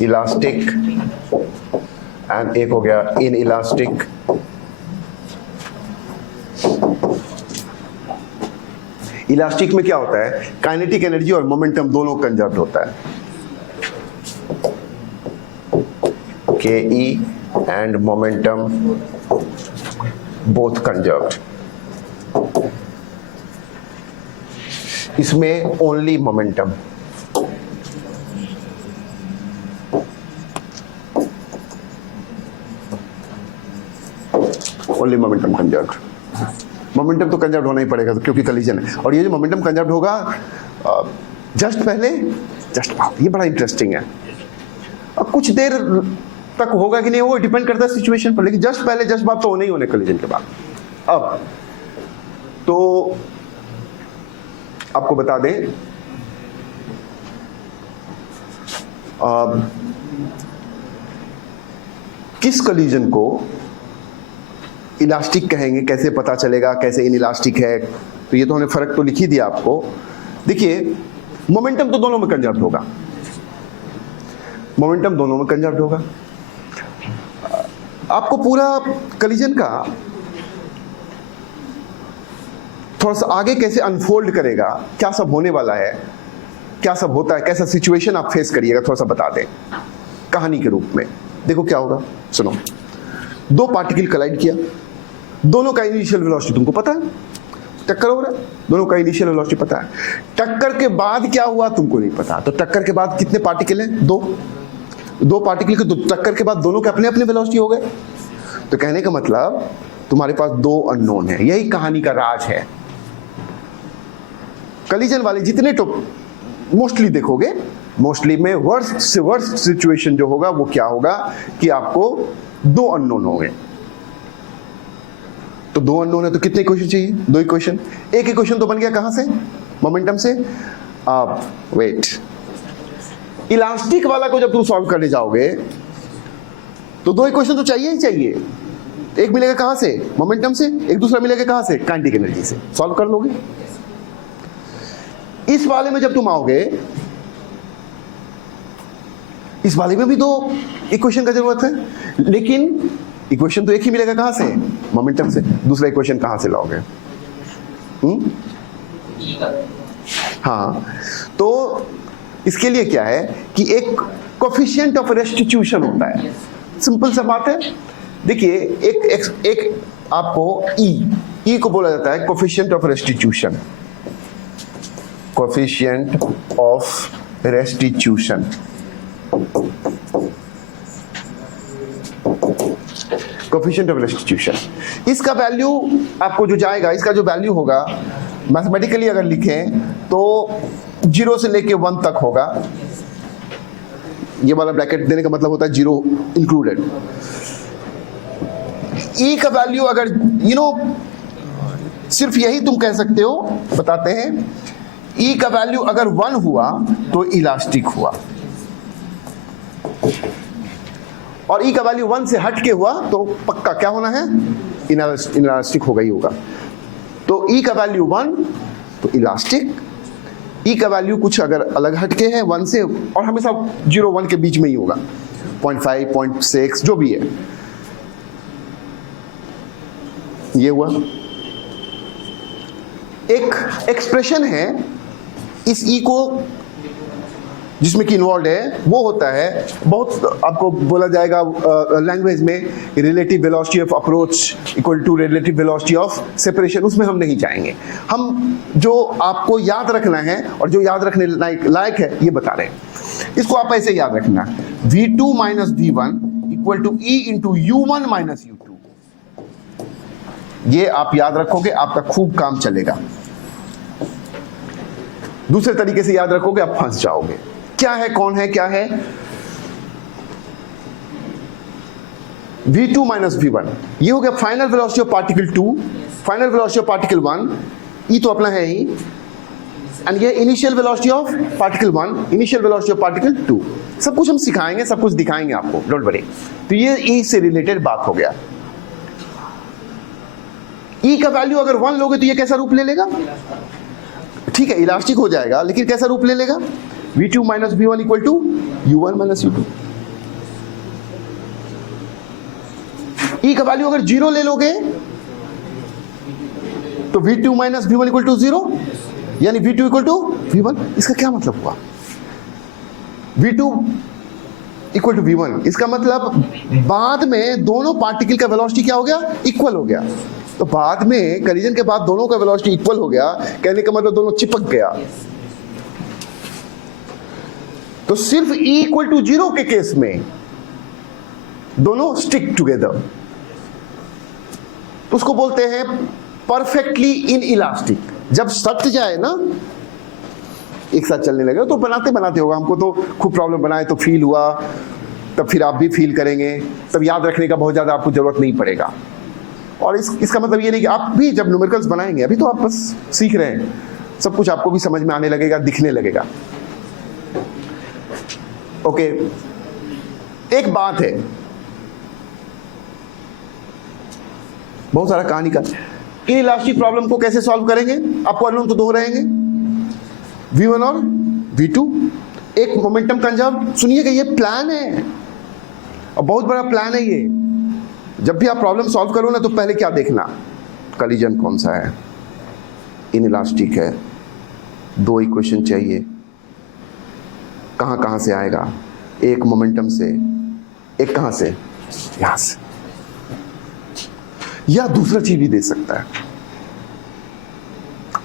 इलास्टिक एंड एक हो गया इन इलास्टिक। इलास्टिक में क्या होता है, काइनेटिक एनर्जी और मोमेंटम दोनों कंजर्व होता है, K E and momentum both conserved. इसमें only momentum, only momentum conserved. Momentum तो कंजर्व होना ही पड़ेगा क्योंकि कलीजन है। और ये जो मोमेंटम कंजर्व होगा जस्ट पहले जस्ट बाद, ये बड़ा इंटरेस्टिंग है। अब कुछ देर तक होगा कि नहीं वो डिपेंड करता है सिचुएशन पर, लेकिन जस्ट पहले जस्ट बाद तो होने ही होने कलीजन के बाद। अब तो आपको बता दें किस कलीजन को इलास्टिक कहेंगे, कैसे पता चलेगा कैसे इनइलास्टिक है, तो ये तो हमने फर्क तो लिख ही दिया आपको। देखिए मोमेंटम तो दोनों में कंजर्व होगा, मोमेंटम दोनों में कंजर्व होगा। आपको पूरा कलीजन का थोड़ा सा आगे कैसे अनफोल्ड करेगा, क्या सब होने वाला है, क्या सब होता है, कैसा सिचुएशन आप फेस करिएगा, थोड़ा सा बता दें कहानी के रूप में। देखो क्या होगा, सुनो। दो पार्टिकल कोलाइड किया, दोनों का इनिशियल वेलोसिटी तुमको पता है, टक्कर हो रहा है, दोनों का इनिशियल वेलोसिटी पता है। टक्कर के बाद क्या हुआ तुमको नहीं पता, तो टक्कर के बाद कितने पार्टिकल हैं? दो पार्टिकल के टक्कर के बाद दोनों के अपने अपने वेलोसिटी हो गए। तो कहने का मतलब तुम्हारे पास दो अननोन है, यही कहानी का राज है। कलीजन वाले जितने तो मोस्टली देखोगे, मोस्टली में वर्स्ट से वर्स्ट सिचुएशन जो होगा वो क्या होगा कि आपको दो अननोन होंगे। तो दो अननोन है तो कितने इक्वेशन चाहिए? दो इक्वेशन। एक इक्वेशन तो बन गया कहां से? मोमेंटम से। अब वेट, इलास्टिक वाला को जब तुम सॉल्व करने जाओगे तो दो इक्वेशन तो चाहिए ही चाहिए। एक मिलेगा कहां से? मोमेंटम से। एक दूसरा मिलेगा कहां से? काइनेटिक एनर्जी से। सॉल्व कर लोगे। इस वाले में जब तुम आओगे, इस वाले में भी दो इक्वेशन का जरूरत है, लेकिन इक्वेशन तो एक ही मिलेगा कहां से? मोमेंटम से। दूसरा इक्वेशन कहां से लाओगे? हाँ, तो इसके लिए क्या है कि एक कोफिशिएंट ऑफ रेस्टिट्यूशन होता है। सिंपल सा बात है। देखिए एक आपको ई को बोला जाता है coefficient of restitution. Coefficient of restitution, coefficient of restitution. इसका वैल्यू आपको जो जाएगा, इसका जो वैल्यू होगा मैथमेटिकली अगर लिखें तो 0 से लेके 1 तक होगा। ये वाला ब्रैकेट देने का मतलब होता है 0 इंक्लूडेड। ई का वैल्यू अगर सिर्फ यही तुम कह सकते हो, बताते हैं। ई का वैल्यू अगर 1 हुआ तो इलास्टिक हुआ, और ई का वैल्यू 1 से हट के हुआ तो पक्का क्या होना है? इलास्टिक होगा ही होगा। तो ई का वैल्यू 1 तो इलास्टिक, ई का वैल्यू कुछ अगर अलग हटके है 1 से, और हमेशा 0-1 के बीच में ही होगा, 0.5 0.6 जो भी है, ये हुआ। एक एक्सप्रेशन है इस ई को जिसमें कि इन्वॉल्व है, वो होता है, बहुत आपको बोला जाएगा लैंग्वेज में, relative velocity of approach equal to relative velocity of separation. उसमें हम नहीं जाएंगे। हम जो आपको याद रखना है और जो याद रखने लायक है ये बता रहे हैं। इसको आप ऐसे याद रखना, v2 minus v1 equal to e into u1 minus u2। ये आप याद रखोगे, आपका खूब काम चलेगा। दूसरे तरीके से याद रखोगे आप फंस जाओगे। क्या है, कौन है, क्या है? v2 माइनस v1, ये हो गया final velocity of particle 2, final velocity of particle 1, ई तो अपना है ही, एंड ये initial velocity of particle 1, initial velocity of particle 2। सब कुछ हम सिखाएंगे, सब कुछ दिखाएंगे आपको, डोंट वरी। तो ये ई से रिलेटेड बात हो गया। ई का वैल्यू अगर 1 लोगे तो ये कैसा रूप ले लेगा? ठीक है, इलास्टिक हो जाएगा, लेकिन कैसा रूप ले लेगा? v2 minus v1 equal to u1 minus u2। E का वैल्यू अगर 0 ले लोगे तो v2 minus v1 equal to 0, यानी v2 इक्वल टू v1। इसका क्या मतलब हुआ? v2 इक्वल टू v1, इसका मतलब बाद में दोनों पार्टिकल का वेलोसिटी क्या हो गया? इक्वल हो गया। तो बाद में कलीजन के बाद दोनों का वेलोसिटी इक्वल हो गया, कहने का मतलब दोनों चिपक गया। तो सिर्फ E इक्वल टू 0 के केस में दोनों स्टिक टुगेदर। तो उसको बोलते हैं परफेक्टली इन इलास्टिक। जब सट जाए ना, एक साथ चलने लगे, तो बनाते बनाते होगा, हमको तो खूब प्रॉब्लम बनाए तो फील हुआ, तब फिर आप भी फील करेंगे, तब याद रखने का बहुत ज़्यादा आपको जरूरत नहीं पड़ेगा। और इसका मतलब ये नहीं कि आप भी जब न्यूमेरिकल्स बनाएंगे, अभी तो आप बस सीख रहे हैं, सब कुछ आपको भी समझ में आने लगेगा, दिखने लगेगा। ओके, एक बात है, बहुत सारा कहानी का, इन इलास्टिक प्रॉब्लम को कैसे सॉल्व करेंगे? आपको अननोन तो दो रहेंगे, V1 और V2, एक मोमेंटम कंजर्व। सुनिएगा, ये प्लान है और बहुत बड़ा प्लान है ये। जब भी आप प्रॉब्लम सॉल्व करो ना, तो पहले क्या देखना, कॉलिजन कौन सा है, इन इलास्टिक है, दो इक्वेशन चाहिए, कहां कहां से आएगा, एक मोमेंटम से, एक कहां से, यहां से, या दूसरा चीज भी दे सकता है।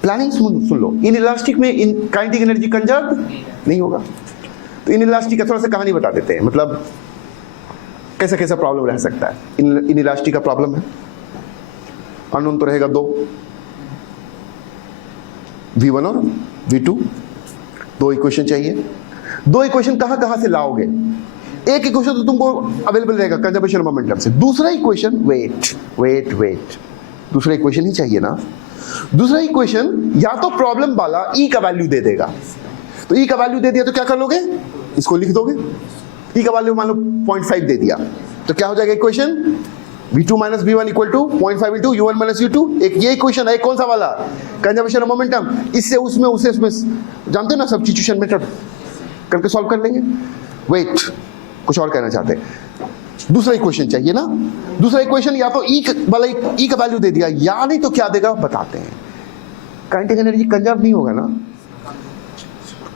Planning soon low, in elastic में इन काइनेटिक एनर्जी कंजर्व नहीं होगा। तो इन इलास्टिक का थोड़ा सा कहानी बता देते हैं, मतलब कैसा कैसा प्रॉब्लम रह सकता है। इन इलास्टिक का प्रॉब्लम है, अननोन तो रहेगा दो, V1 और V2, दो इक्वेशन चाहिए। दो इक्वेशन कहां कहां से लाओगे? एक इक्वेशन तो तुमको अवेलेबल रहेगा कंजर्वेशन मोमेंटम से, दूसरा इक्वेशन वेट, दूसरा इक्वेशन ही चाहिए ना। दूसरा इक्वेशन या तो प्रॉब्लम वाला ई का वैल्यू दे देगा, तो ई का वैल्यू दे दिया तो क्या कर लोगे, इसको लिख दोगे। ई का वैल्यू मान लो 0.5 दे दिया, तो क्या हो जाएगा equation, V2 minus V1 equal to 0.5 into U1 minus U2। एक ये इक्वेशन है, कौन सा वाला, कंजर्वेशन ऑफ मोमेंटम। इससे उसमें उसे उसमें जानते हो ना, सब्स्टिट्यूशन मेथड करके सॉल्व कर लेंगे। वेट, कुछ और कहना चाहते हैं, दूसरा इक्वेशन चाहिए ना। दूसरा इक्वेशन या तो ई वाला ई का वैल्यू दे दिया, या नहीं तो क्या देगा बताते हैं। काइनेटिक एनर्जी कंजर्व नहीं होगा ना,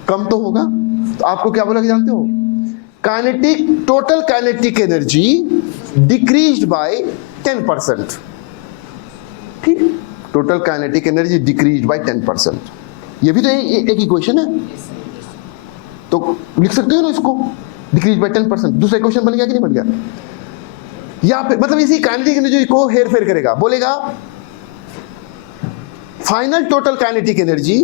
कम तो होगा। तो आपको क्या बोला कि जानते हो, kinetic total kinetic energy decreased bye 10%। ठीक, total kinetic energy decreased bye 10%। ये भी तो एक इक्वेशन है, तो लिख सकते हो ना इसको, डिक्रीज बाय 10%। दूसरा इक्वेशन बन गया कि नहीं बन गया? या फिर मतलब इसी काइनेटिक एनर्जी को हेर फेर करेगा, बोलेगा final total kinetic energy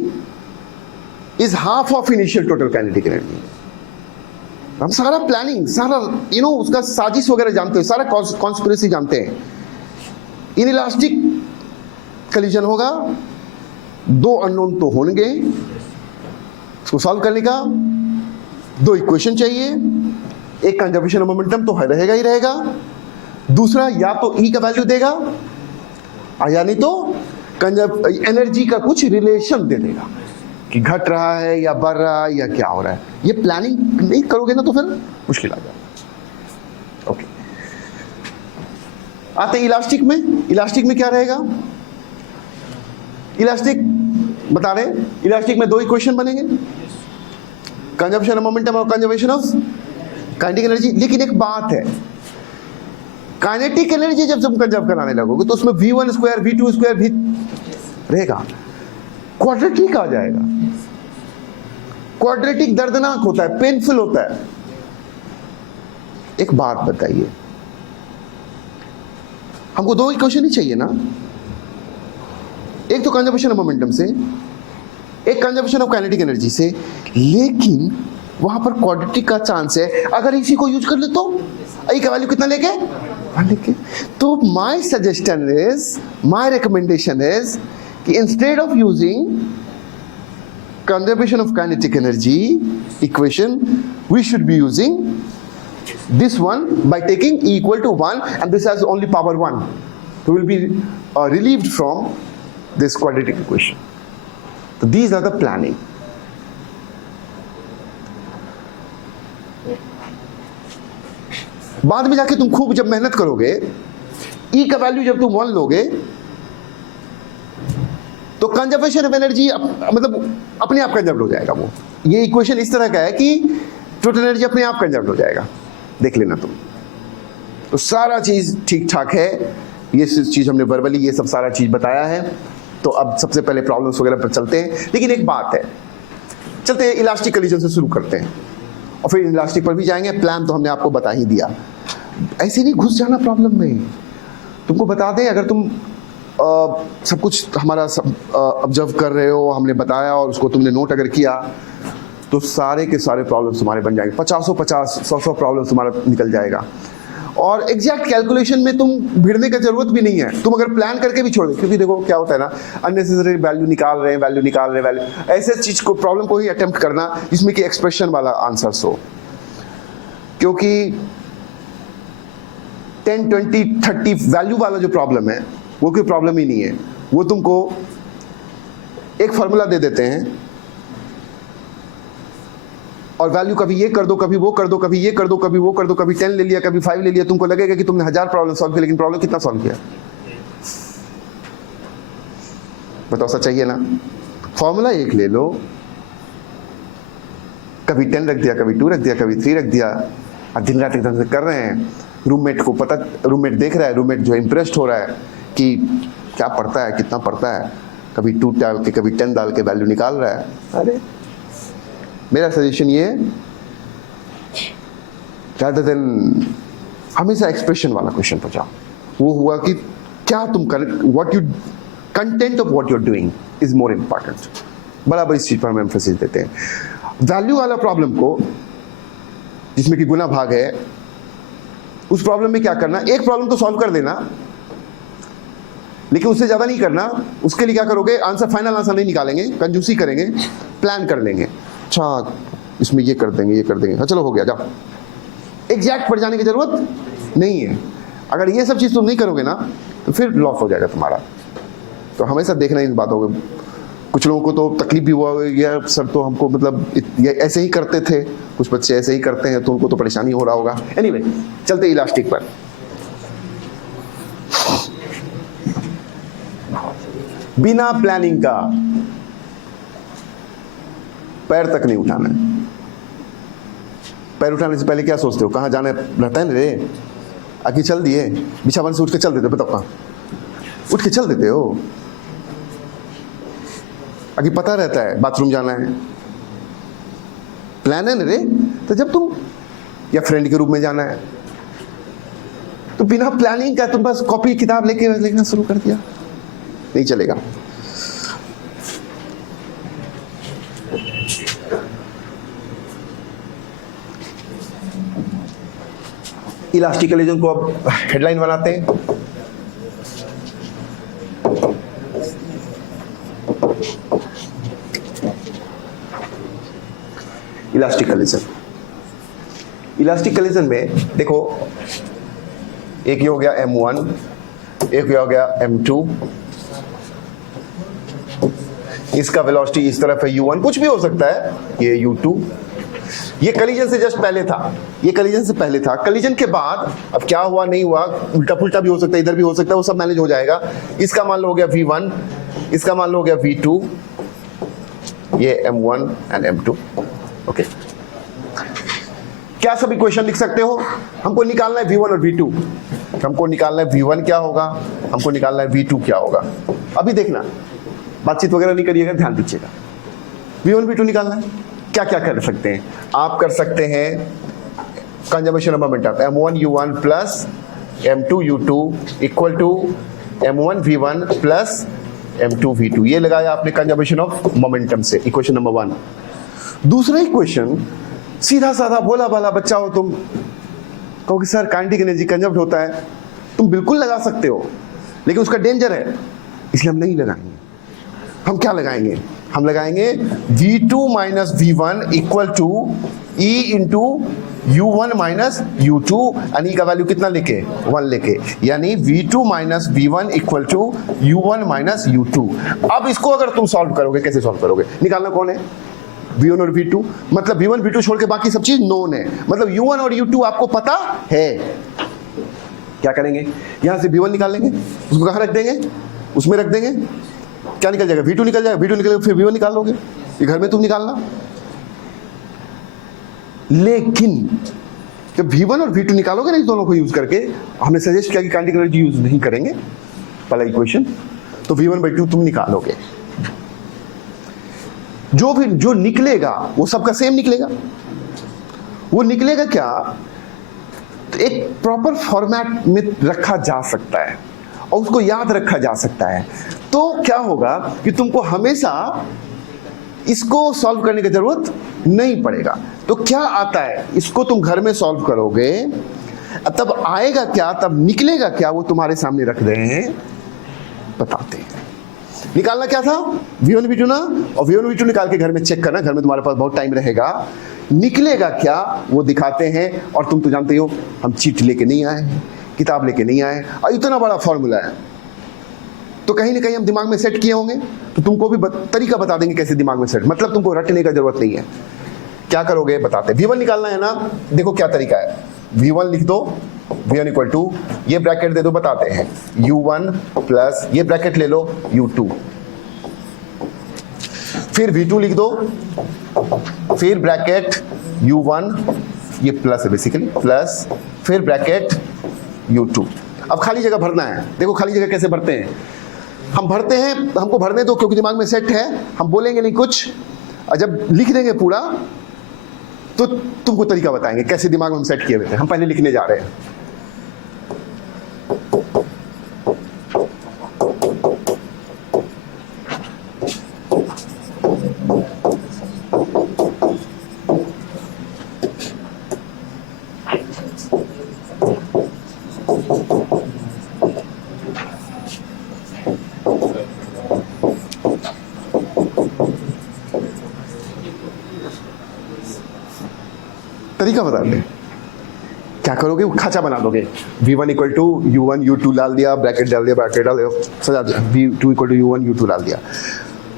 is half of initial total kinetic energy. हम सारा प्लानिंग, सारा उसका साजिश वगैरह जानते हो, सारा कॉन्स्पिरेसी जानते हैं। इन इलास्टिक कॉलिजन होगा, दो अननोन तो होंगे, इसको सॉल्व करने का दो इक्वेशन चाहिए, एक कंजर्वेशन ऑफ मोमेंटम तो रहेगा ही रहेगा, दूसरा या तो ई का वैल्यू देगा या नहीं तो एनर्जी का कुछ रिलेशन दे देगा कि घट रहा है या बढ़ रहा है या क्या हो रहा है। ये प्लानिंग नहीं करोगे ना तो फिर मुश्किल आ जाएगा। ओके, आते हैं इलास्टिक में। इलास्टिक में क्या रहेगा, इलास्टिक बता रहे हैं, इलास्टिक में दो इक्वेशन बनेंगे, कंजर्वेशन ऑफ मोमेंटम और कंजर्वेशन ऑफ काइनेटिक एनर्जी। लेकिन एक बात है, काइनेटिक एनर्जी जब तुम कंजर्व कराने लगोगे तो उसमें V1 स्क्वायर V2 स्क्वायर भी रहेगा, क्वाड्रेटिक आ जाएगा। क्वाड्रेटिक दर्दनाक होता है, पेनफुल होता है। एक बात बताइए, हमको दो इक्वेशन ही चाहिए ना, एक तो कंजर्वेशन ऑफ मोमेंटम से, एक कंजर्वेशन ऑफ काइनेटिक एनर्जी से। लेकिन वहां पर क्वाड्रेटिक का चांस है, अगर इसी को यूज कर ले तो आई का वैल्यू कितना लेके, 1 लेके। तो my suggestion is, my recommendation is कि instead of using conservation of kinetic energy equation, we should be using this one by taking E equal to 1, and this has only power 1, so will be relieved from this quadratic equation. So these are the planning. बाद में जाके तुम खूब जब मेहनत करोगे, E का value जब तुम 1 लोगे तो कंजर्वेशन ऑफ एनर्जी मतलब अपने आप कंजर्व हो जाएगा। वो ये इक्वेशन इस तरह का है कि टोटल एनर्जी अपने आप कंजर्व हो जाएगा, देख लेना तुम। तो सारा चीज ठीक ठाक है, ये चीज हमने वर्बली ये सब सारा चीज बताया है। तो अब सबसे पहले प्रॉब्लम्स वगैरह पर चलते हैं। लेकिन एक बात है, चलते हैं इलास्टिक कॉलिजन से शुरू करते हैं और फिर इलास्टिक पर भी जाएंगे। प्लान तो हमने आपको बता ही दिया, ऐसे नहीं घुस जाना प्रॉब्लम में। तुमको बता दें, अगर तुम सब कुछ हमारा ऑब्जर्व कर रहे हो, हमने बताया और उसको तुमने नोट अगर किया तो सारे के सारे प्रॉब्लम्स तुम्हारे बन जाएंगे। 50 100 प्रॉब्लम्स तुम्हारा निकल जाएगा। और एग्जैक्ट कैलकुलेशन में तुम भिड़ने की जरूरत भी नहीं है, तुम अगर प्लान करके भी छोड़ दो, क्योंकि देखो क्या होता है ना, अननेसेसरी वैल्यू निकाल रहे हैं, वैल्यू ऐसे चीज को, प्रॉब्लम को ही अटेम्प्ट करना जिसमें कि एक्सप्रेशन वाला आंसर हो, क्योंकि 10 20 30 वैल्यू वाला जो प्रॉब्लम है वो कोई प्रॉब्लम ही नहीं है। वो तुमको एक फॉर्मूला दे देते हैं और वैल्यू कभी ये कर दो, कभी वो कर दो, कभी ये कर दो, कभी वो कर दो, कभी 10 ले लिया, कभी 5 ले लिया, तुमको लगेगा कि तुमने 1000 प्रॉब्लम सॉल्व किया, लेकिन प्रॉब्लम कितना सॉल्व किया बताओ, सच चाहिए ना? फॉर्मूला एक ले लो, कभी 10 रख दिया, कभी 2 रख दिया, कभी 3 रख दिया, और दिन रात एकदम से कर रहे हैं। रूममेट को पता, रूममेट देख रहा है, रूममेट जो इम्प्रेस्ड हो रहा है कि क्या पढ़ता है, कितना पढ़ता है, कभी 2 डाल के कभी 10 डाल के वैल्यू निकाल रहा है। अरे मेरा सजेशन ये, rather than हमेशा एक्सप्रेशन वाला क्वेश्चन पर जाओ। वो हुआ कि क्या तुम कर, what you, content of what you are doing is more important. बराबर इस चीज पर हम एम्फेसिस देते हैं। वैल्यू वाला प्रॉब्लम को, जिसमें कि गुना भाग है, उस प्रॉब्लम में क्या करना, एक प्रॉब्लम तो सॉल्व कर देना, लेकिन उससे ज्यादा नहीं करना। उसके लिए क्या करोगे, आंसर, फाइनल आंसर नहीं निकालेंगे, कंजूसी करेंगे, प्लान कर लेंगे। अच्छा इसमें ये कर देंगे, ये कर देंगे, हाँ चलो हो गया, जाओ। एग्जैक्ट पर जाने की जरूरत नहीं है। अगर ये सब चीज तुम नहीं करोगे ना तो फिर लॉस हो जाएगा तुम्हारा। तो हमेशा देखना इन बातों को। कुछ लोगों को तो तकलीफ भी हुआ यार, सर तो हमको मतलब ये ऐसे ही करते थे, कुछ बच्चे ऐसे ही करते हैं तो उनको तो परेशानी हो रहा होगा। एनीवे, चलते इलास्टिक पर। बिना प्लानिंग का पैर तक नहीं उठाना है। पैर उठाने से पहले क्या सोचते हो, कहाँ जाना रहता है ना रे, आगे चल दिए, बिछावन से उठ के चल देते हो, बताओ कहाँ उठ के चल देते हो, आगे पता रहता है बाथरूम जाना है, प्लान है ना रे। तो जब तुम, या फ्रेंड के रूप में जाना है, तो बिना प्लानिंग का तुम बस कॉपी किताब लेके लिखना शुरू कर दिया, नहीं चलेगा। इलास्टिक कोलिजन को अब हेडलाइन बनाते हैं। इलास्टिक कोलिजन, इलास्टिक कोलिजन में देखो, एक ये हो गया M1, एक ये हो गया M2, इसका वेलोसिटी इस तरफ है U1, कुछ भी हो सकता है, ये U2। ये कलीजन से जस्ट पहले था, ये कलीजन से पहले था। कलीजन के बाद अब क्या हुआ नहीं हुआ, उल्टा पुल्टा भी हो सकता है, इधर भी हो सकता है, वो सब मैनेज हो जाएगा। इसका मान लो हो गया V1, इसका मान लो हो गया V2, ये M1 एंड M2। ओके, क्या सब इक्वेशन लिख सकते हो? हमको निकालना है V1 और V2। हमको निकालना है V1 क्या होगा, हमको निकालना है V2 क्या होगा। अभी देखना, बातचीत वगैरह नहीं करिएगा, ध्यान दीजिएगा। V1 V2 निकालना है, क्या क्या कर सकते हैं आप? कर सकते हैं conservation of momentum, M1 U1 plus M2 U2 equal to M1 V1 plus M2 V2। ये लगाया आपने कंजर्वेशन ऑफ मोमेंटम से, इक्वेशन नंबर 1। दूसरा इक्वेशन सीधा साधा, भोला भाला बच्चा हो तुम, कहोगे सर काइनेटिक एनर्जी कंजर्व होता है, तुम बिल्कुल लगा सकते हो, लेकिन उसका डेंजर है, इसलिए हम नहीं लगाएंगे। हम क्या लगाएंगे? हम लगाएंगे V2 minus V1 equal to E into U1 minus U2, यानी का वैल्यू कितना लेके, 1 लेके, यानी V2 minus V1 equal to U1 minus U2। अब इसको अगर तुम सॉल्व करोगे, कैसे सॉल्व करोगे? निकालना कौन है? V1 और V2, मतलब V1 V2 छोड़ के बाकी सब चीज नोन है, मतलब U1 और U2 आपको पता है। क्या करेंगे? यहां से V1 निकाल लेंगे, उसको कहां रख देंगे? उसमें रख देंगे, क्या निकल जाएगा? V2 निकल जाएगा, V2 निकलेगा, फिर V1 निकाल लोगे, ये घर में तुम निकालना। लेकिन जब V1 और V2 निकालोगे ना, इस दोनों को यूज करके, हमने सजेस्ट किया कि काइनेटिक एनर्जी यूज नहीं करेंगे पहला इक्वेशन, तो V1/2 तुम निकालोगे। जो निकलेगा वो सबका सेम निकलेगा। वो निकलेगा क्या? तो एक प्रॉपर फॉर्मेट में रखा जा सकता है, और उसको याद रखा जा सकता है, तो क्या होगा कि तुमको हमेशा इसको सॉल्व करने की जरूरत नहीं पड़ेगा। तो क्या आता है, इसको तुम घर में सॉल्व करोगे, तब आएगा क्या, तब निकलेगा क्या, वो तुम्हारे सामने रख रहे हैं, बताते हैं। निकालना क्या था, V1 V2 ना, और V1 V2 निकाल के घर में चेक करना, घर में तुम्हारे पास बहुत टाइम रहेगा। निकलेगा क्या वो दिखाते हैं, और तुम तो जानते हो हम चीट लेके नहीं आए हैं, किताब लेके नहीं आए, और इतना बड़ा फॉर्मूला है तो कहीं ना कहीं हम दिमाग में सेट किए होंगे, तो तुमको भी तरीका बता देंगे कैसे दिमाग में सेट, मतलब तुमको रटने का जरूरत नहीं है। क्या करोगे बताते, V1 निकालना है ना, देखो क्या तरीका है, V1 लिख दो, V1 इक्वल टू, ये ब्रैकेट दे दो, बताते हैं U1 प्लस ये ब्रैकेट ले लो U2, फिर V2 लिख दो, फिर ब्रैकेट U1, ये प्लस है बेसिकली, प्लस फिर ब्रैकेट U2। अब खाली जगह भरना है, देखो खाली जगह कैसे भरते हैं, हम भरते हैं, हमको भरने दो क्योंकि दिमाग में सेट है, हम बोलेंगे नहीं कुछ, और जब लिख देंगे पूरा तो तुमको तरीका बताएंगे कैसे दिमाग में हम सेट किए हुए थे। हम पहले लिखने जा रहे हैं, तरीका बता दे, क्या करोगे, वो खाचा बना दोगे, V1 equal to U1 U2 डाल दिया, ब्रैकेट डाल दिया, ब्रैकेट डाल दिया, सजा दिया, V2 equal to U1 U2 डाल दिया।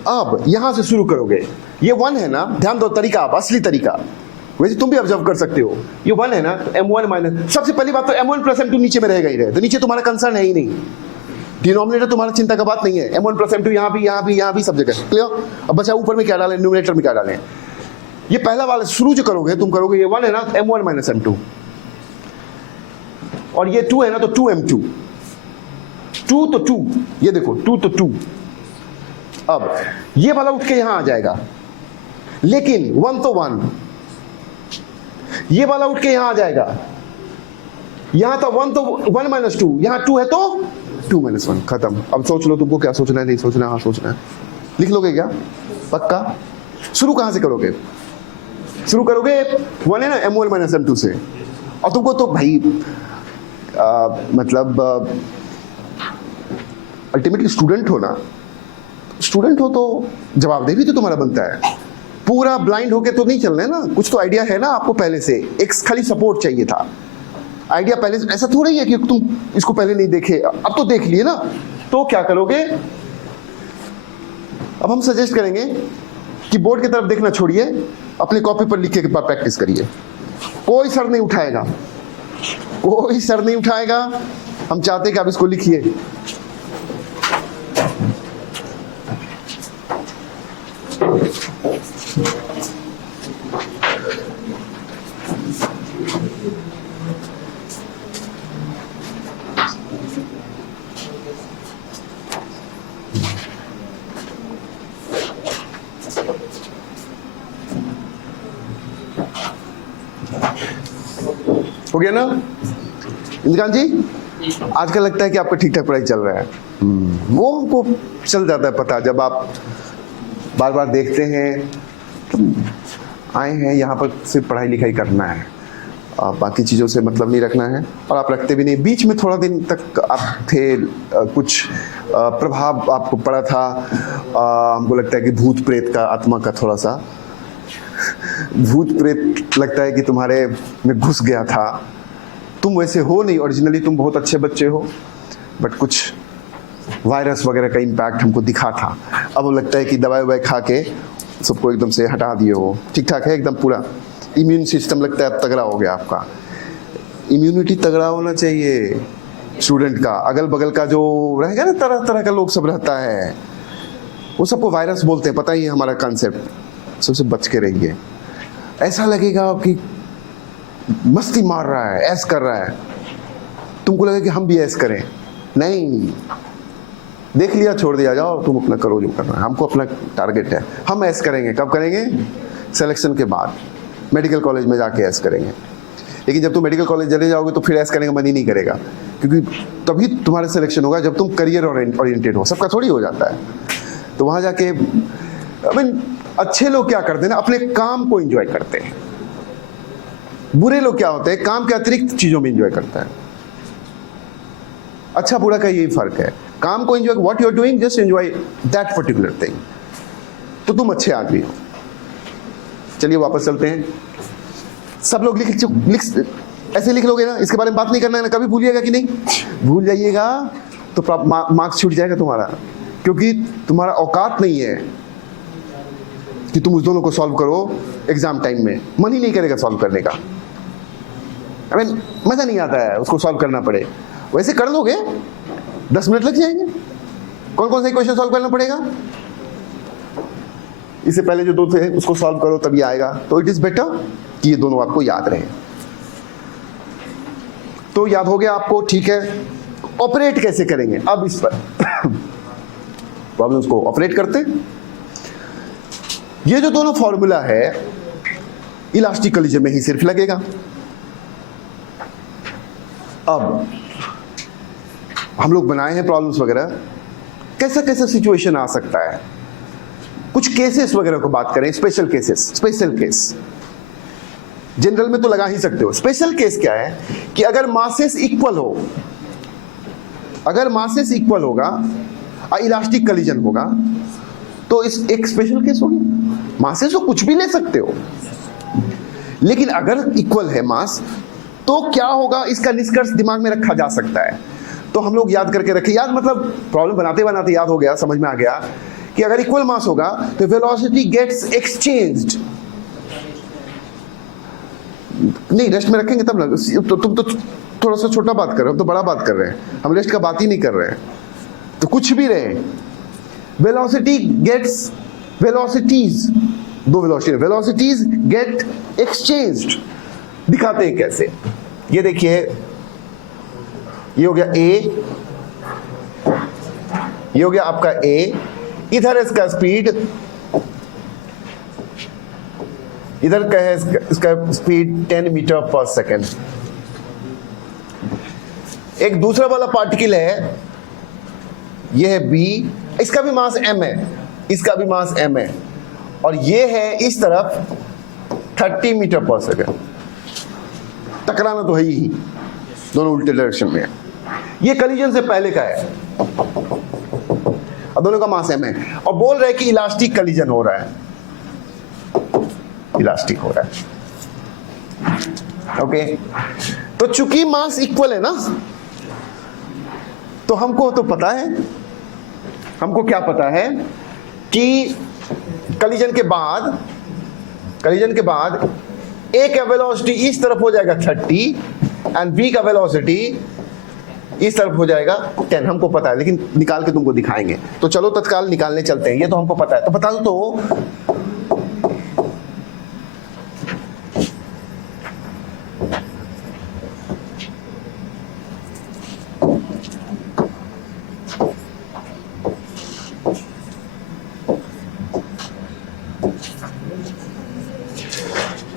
अब यहां से शुरू करोगे, ये 1 है ना, ध्यान दो तरीका, असली तरीका, वैसे तुम भी ऑब्जर्व कर सकते हो, ये 1 है ना, तो M1 माइनस, सबसे पहली बात तो M1 प्लस M2 नीचे में रहेगा ही रहे, तो नीचे तुम्हारा कंसर्न है ही नहीं, डिनोमिनेटर तुम्हारा चिंता का बात नहीं है, M1 प्लस M2 यहाँ भी यहाँ भी यहाँ भी सब जगह, क्लियर। अब बचा ऊपर में क्या डालें, न्यूमरेटर में क्या डालें, ये पहला वाला शुरू जो करोगे तुम करोगे, ये 1 है ना, M1 माइनस M2, और ये 2 है ना, तो 2M2, 2 तो 2, ये देखो 2 तो 2। अब ये वाला उठ के यहां आ जाएगा, लेकिन 1 तो 1, ये वाला उठ के यहां आ जाएगा, यहां तो 1 तो 1 माइनस 2, यहां 2 है तो 2 माइनस 1, खत्म। अब सोच लो तुमको क्या सोचना है, नहीं सोचना, हाँ सोचना है, लिख लोगे क्या, पक्का। शुरू कहां से करोगे, शुरू करोगे 1 है ना, M1 माइनस M2 से, और तुमको तो भाई मतलब अल्टीमेटली स्टूडेंट हो ना, स्टूडेंट हो तो जवाबदेही भी तो तुम्हारा बनता है, पूरा ब्लाइंड होके तो नहीं चलना है ना, कुछ तो आइडिया है ना आपको पहले से, एक खाली सपोर्ट चाहिए था, आइडिया पहले से, ऐसा थोड़ा ही है कि तुम इसको पहले नहीं देखे, अब तो देख लिए ना। तो क्या करोगे, अब हम सजेस्ट करेंगे कि बोर्ड की तरफ देखना छोड़िए, अपनी कॉपी पर लिख के प्रैक्टिस करिए, कोई सर नहीं उठाएगा, कोई सर नहीं उठाएगा, हम चाहते हैं कि आप इसको लिखिए। हो गया ना इंद्रकांत जी, आजकल लगता है कि आपका ठीक ठाक पढ़ाई चल रहा है, वो हमको चल जाता है पता, जब आप बार बार देखते हैं, आए हैं यहाँ पर सिर्फ पढ़ाई लिखाई करना है, बाकी चीज़ों से मतलब नहीं रखना है, और आप रखते भी नहीं। बीच में थोड़ा दिन तक आप थे, कुछ प्रभाव आपको पड़ा था, हमको लगता है कि भूत प्रेत का, आत्मा का, थोड़ा सा भूत प्रेत लगता है कि तुम्हारे में घुस गया था। तुम वैसे हो नहीं, ओरिजिनली तुम बहुत अच्छे बच्चे हो, बट कुछ वायरस वगैरह का इम्पैक्ट हमको दिखा था। अब लगता है कि दवाई ववाई खा के सबको एकदम से हटा दिए हो, ठीक ठाक है एकदम, पूरा इम्यून सिस्टम लगता है अब तगड़ा हो गया आपका। इम्यूनिटी तगड़ा होना चाहिए स्टूडेंट का, अगल बगल का जो रहेगा ना, तरह तरह का लोग सब रहता है, वो सबको वायरस बोलते हैं, पता ही है हमारा कॉन्सेप्ट, सबसे बच के रहिए। ऐसा लगेगा कि मस्ती मार रहा है, ऐस कर रहा है, तुमको लगे कि हम भी ऐस करें, नहीं, देख लिया छोड़ दिया, जाओ तुम अपना करो जो करना है, हमको अपना टारगेट है, हम ऐस करेंगे। कब करेंगे, सिलेक्शन के बाद, मेडिकल कॉलेज में जाके ऐस करेंगे। लेकिन जब तुम मेडिकल कॉलेज चले जाओगे तो फिर ऐसा करने का मन ही नहीं करेगा, क्योंकि तभी तुम्हारा सिलेक्शन होगा जब तुम करियर ओरिएंटेड हो। सबका थोड़ी हो जाता है। तो वहाँ जाके अच्छे लोग क्या करते हैं ना, अपने काम को एंजॉय करते हैं। बुरे लोग क्या होते हैं, काम के अतिरिक्त चीजों में एंजॉय करता है। अच्छा बुरा का यही फर्क है। काम को enjoy, what you are doing, just enjoy that particular thing, तो तुम अच्छे आदमी हो। चलिए वापस चलते हैं। सब लोग लिख ऐसे लिख लोगे ना, इसके बारे में बात नहीं करना है ना, कभी भूलिएगा कि नहीं? भूल जाइएगा तो मार्क्स छूट जाएगा तुम्हारा, क्योंकि तुम्हारा औकात नहीं है कि तुम उस दोनों को सॉल्व करो एग्जाम टाइम में। मन ही नहीं करेगा सॉल्व करने का। मजा नहीं आता है उसको सॉल्व करना पड़े। वैसे कर लोगे, 10 मिनट लग जाएंगे। कौन कौन सा क्वेश्चन सॉल्व करना पड़ेगा? इससे पहले जो 2 थे उसको सॉल्व करो तभी आएगा। तो इट इज बेटर कि ये दोनों आपको याद रहे। तो याद हो गया आपको, ठीक है। ऑपरेट कैसे करेंगे अब इस पर प्रॉब्लम्स को ऑपरेट करते। ये जो दोनों फॉर्मूला है इलास्टिक कोलिजन में ही सिर्फ लगेगा। अब हम लोग बनाए हैं प्रॉब्लम्स वगैरह, कैसा कैसा सिचुएशन आ सकता है, कुछ केसेस वगैरह को बात करें। Special cases, special case general में तो लगा ही सकते हो। स्पेशल केस क्या है कि अगर मासेस इक्वल हो, अगर मासेस इक्वल होगा और इलास्टिक कोलिजन होगा तो इस एक स्पेशल केस होगी। मासेस तो कुछ भी ले सकते हो, लेकिन अगर इक्वल है मास तो क्या होगा, इसका निष्कर्ष दिमाग में रखा जा सकता है। तो हम लोग याद करके रखे, याद मतलब प्रॉब्लम बनाते बनाते याद हो गया, समझ में आ गया कि अगर इक्वल मास होगा तो वेलोसिटी गेट्स एक्सचेंज्ड। नहीं, रेस्ट में रखेंगे तब ना। तुम तो थोड़ा सा छोटा बात कर रहे हो, हम तो बड़ा बात कर रहे हैं। हम रेस्ट का बात ही नहीं कर रहे हैं, तो कुछ भी रहे। Velocity gets, velocities, 2 velocity, velocities get exchanged. दिखाते हैं कैसे, ये देखिए, ये हो गया ए, ये हो गया आपका ए, इधर इसका स्पीड, इधर का है इसका स्पीड 10 मीटर पर सेकेंड। एक दूसरा वाला पार्टिकल है, ये है बी, इसका भी मास m है, इसका भी मास m है, और ये है इस तरफ 30 मीटर पर सेकेंड। टकराना तो है ही, दोनों उल्टे डायरेक्शन में है। ये कोलिजन से पहले का है और दोनों का मास m है, और बोल रहे हैं कि इलास्टिक कोलिजन हो रहा है, इलास्टिक हो रहा है। ओके, तो चूंकि मास इक्वल है ना, तो हमको तो पता है, हमको क्या पता है कि कोलिजन के बाद ए का वेलोसिटी इस तरफ हो जाएगा 30 एंड बी का वेलोसिटी इस तरफ हो जाएगा 10। हमको पता है, लेकिन निकाल के तुमको दिखाएंगे। तो चलो तत्काल निकालने चलते हैं। ये तो हमको पता है, तो बता दो तो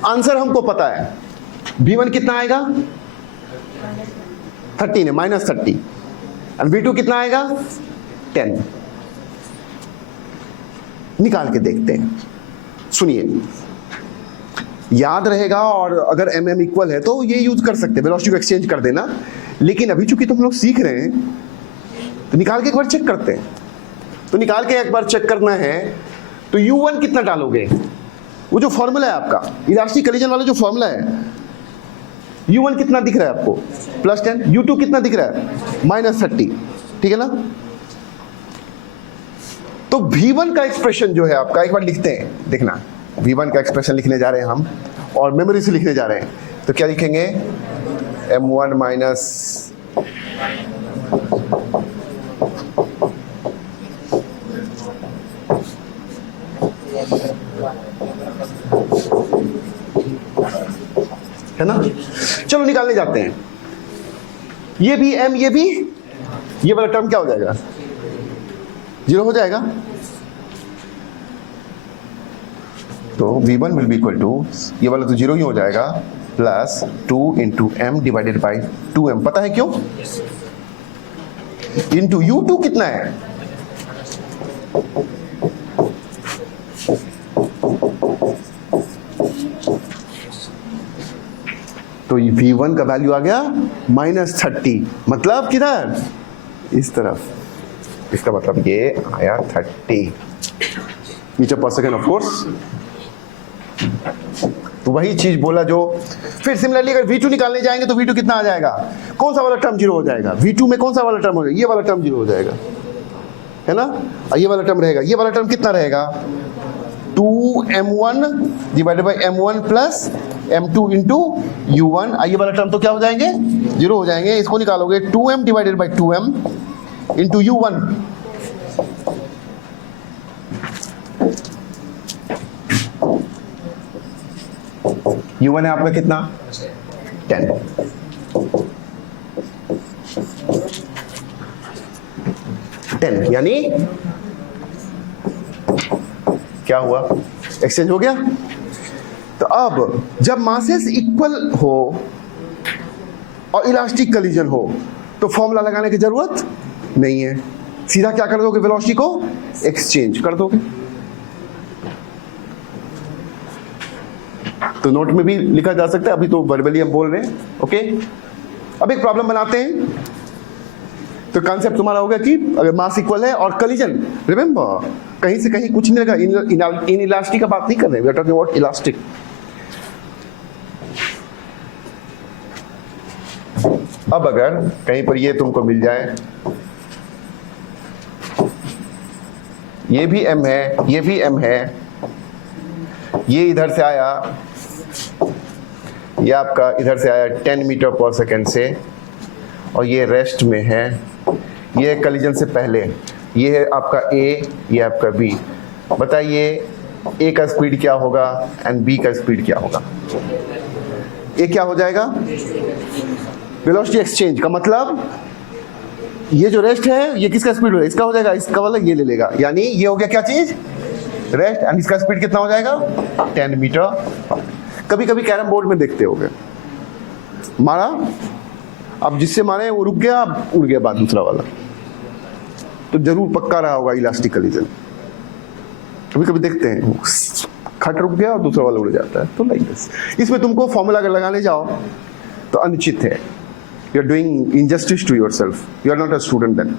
आंसर हमको पता है। V1 कितना आएगा, 13 है, -30, और V2 कितना आएगा, 10। निकाल के देखते हैं। सुनिए, याद रहेगा, और अगर mm इक्वल है तो ये यूज कर सकते हैं, वेलोसिटी को एक्सचेंज कर देना। लेकिन अभी चूंकि तुम लोग सीख रहे हैं तो निकाल के एक बार चेक करते हैं। तो निकाल के एक बार चेक करना है तो U1 कितना डालोगे, वो जो फॉर्मूला है आपका इलास्टिक कोलिजन वाला जो फॉर्मूला है, U1 कितना दिख रहा है आपको, +10। U2 कितना दिख रहा है, -30, ठीक है ना। तो V1 का एक्सप्रेशन जो है आपका, एक बार लिखते हैं, देखना। V1 का एक्सप्रेशन लिखने जा रहे हैं हम, और मेमोरी से लिखने जा रहे हैं। तो क्या लिखेंगे, M1 माइनस है ना। चलो निकालने जाते हैं। ये भी m, ये भी, ये वाला टर्म क्या हो जाएगा, 0 हो जाएगा। तो V1 will be equal to, ये वाला तो 0 ही हो जाएगा, plus 2 into m divided by 2m। पता है क्यों? इंटू u2 कितना है? तो v1 का वैल्यू आ गया -30, मतलब किधर? इस तरफ। इसका मतलब ये आया 30 मीटर पर सेकेंड ऑफ कोर्स। तो वही चीज बोला जो फिर सिमिलरली अगर v2 निकालने जाएंगे तो v2 कितना आ जाएगा? कौन सा वाला टर्म जीरो हो जाएगा? v2 में कौन सा वाला टर्म हो जाएगा? ये वाला टर्म जीरो हो जाएगा, है ना? और ये वाला टर्म रहेगा। ये वाला टर्म कितना रहेगा? 2m1 divided by m1 plus m2 into u1। ये वाला टर्म तो क्या हो जाएंगे? जीरो हो जाएंगे। इसको निकालोगे 2m divided by 2m into u1। u1 है आपका कितना? 10। यानी क्या हुआ? एक्सचेंज हो गया। तो अब जब मासेस इक्वल हो और इलास्टिक कलीजन हो तो फॉर्मूला लगाने की जरूरत नहीं है, सीधा क्या कर दोगे? वेलोसिटी को एक्सचेंज कर दोगे। तो नोट में भी लिखा जा सकता है, अभी तो वर्बली हम बोल रहे हैं। ओके, अब एक प्रॉब्लम बनाते हैं। तो कॉन्सेप्ट तुम्हारा होगा कि अगर मास इक्वल है और कलीजन, रिमेंबर कहीं से कहीं कुछ नहीं लगा, इन इलास्टिक का बात नहीं कर रहे, we are talking about elastic. अब अगर कहीं पर ये तुमको मिल जाए, ये भी m है, ये भी m है, ये इधर से आया, ये आपका इधर से आया 10 मीटर पर सेकेंड से, और ये रेस्ट में है, ये कलीजन से पहले, ये है आपका A, ये आपका B। बताइए A का स्पीड क्या होगा एंड B का स्पीड क्या होगा? ये क्या हो जाएगा? वेलोसिटी एक्सचेंज का मतलब ये जो रेस्ट है ये किसका स्पीड होगा? इसका हो जाएगा, इसका वाला ये ले लेगा, यानी ये हो गया क्या चीज? रेस्ट। एंड इसका स्पीड कितना हो जाएगा? 10 मीटर। कभी कभी कैरम बोर्ड में देखते होगे, मारा, अब जिससे मारे वो रुक गया, उड़ गया बाद दूसरा वाला, तो जरूर पक्का रहा होगा इलास्टिक कलीजन। कभी कभी देखते हैं खट रुक गया और दूसरा वाला उड़ जाता है, तो लाइक दिस। इसमें तुमको फॉर्मूला अगर लगाने जाओ तो अनुचित है, you are doing injustice to yourself, you are not a student then.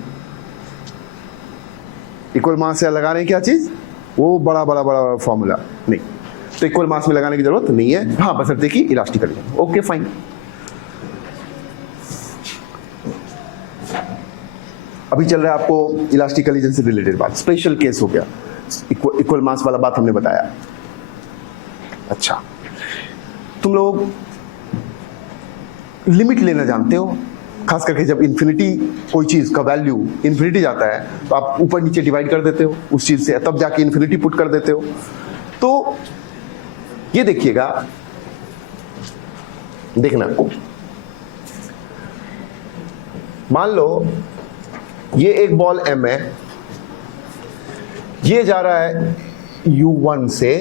इक्वल मास से लगा रहे हैं क्या चीज? वो बड़ा बड़ा बड़ा फॉर्मूला नहीं, तो इक्वल मास में लगाने की जरूरत नहीं है। हाँ, बशर्ते कि इलास्टिक कलीजन। Okay fine. अभी चल रहा है आपको इलास्टिक कलीजन से रिलेटेड बात, स्पेशल केस हो गया, इक्वल मास वाला बात हमने बताया। अच्छा, तुम लोग लिमिट लेना जानते हो, खास करके जब इन्फिनिटी कोई चीज का वैल्यू इन्फिनिटी जाता है तो आप ऊपर नीचे डिवाइड कर देते हो उस चीज से, तब जाके इन्फिनिटी पुट कर देते हो। तो ये देखिएगा, देखना, मान लो ये एक बॉल m है, ये जा रहा है u1 से,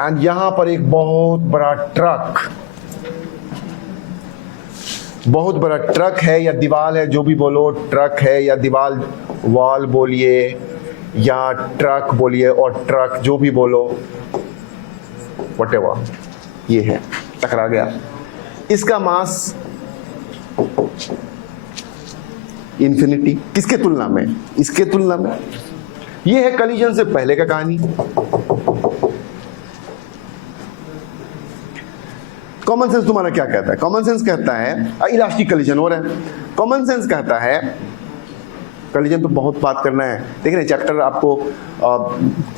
एंड यहां पर एक बहुत बड़ा ट्रक है या दीवार है, जो भी बोलो, ट्रक है या दीवार, वॉल बोलिए या ट्रक बोलिए, और ट्रक जो भी बोलो, व्हाटएवर, ये है, टकरा गया। इसका मास इन्फिनिटी, किसके तुलना में? इसके तुलना में। ये है कलीजन से पहले का कहानी। कॉमन सेंस तुम्हारा क्या कहता है? कॉमन सेंस कहता है इलास्टिक कलीजन हो रहा है। कॉमन सेंस कहता है कलीजन तो बहुत बात करना है, देख रहे चैप्टर आपको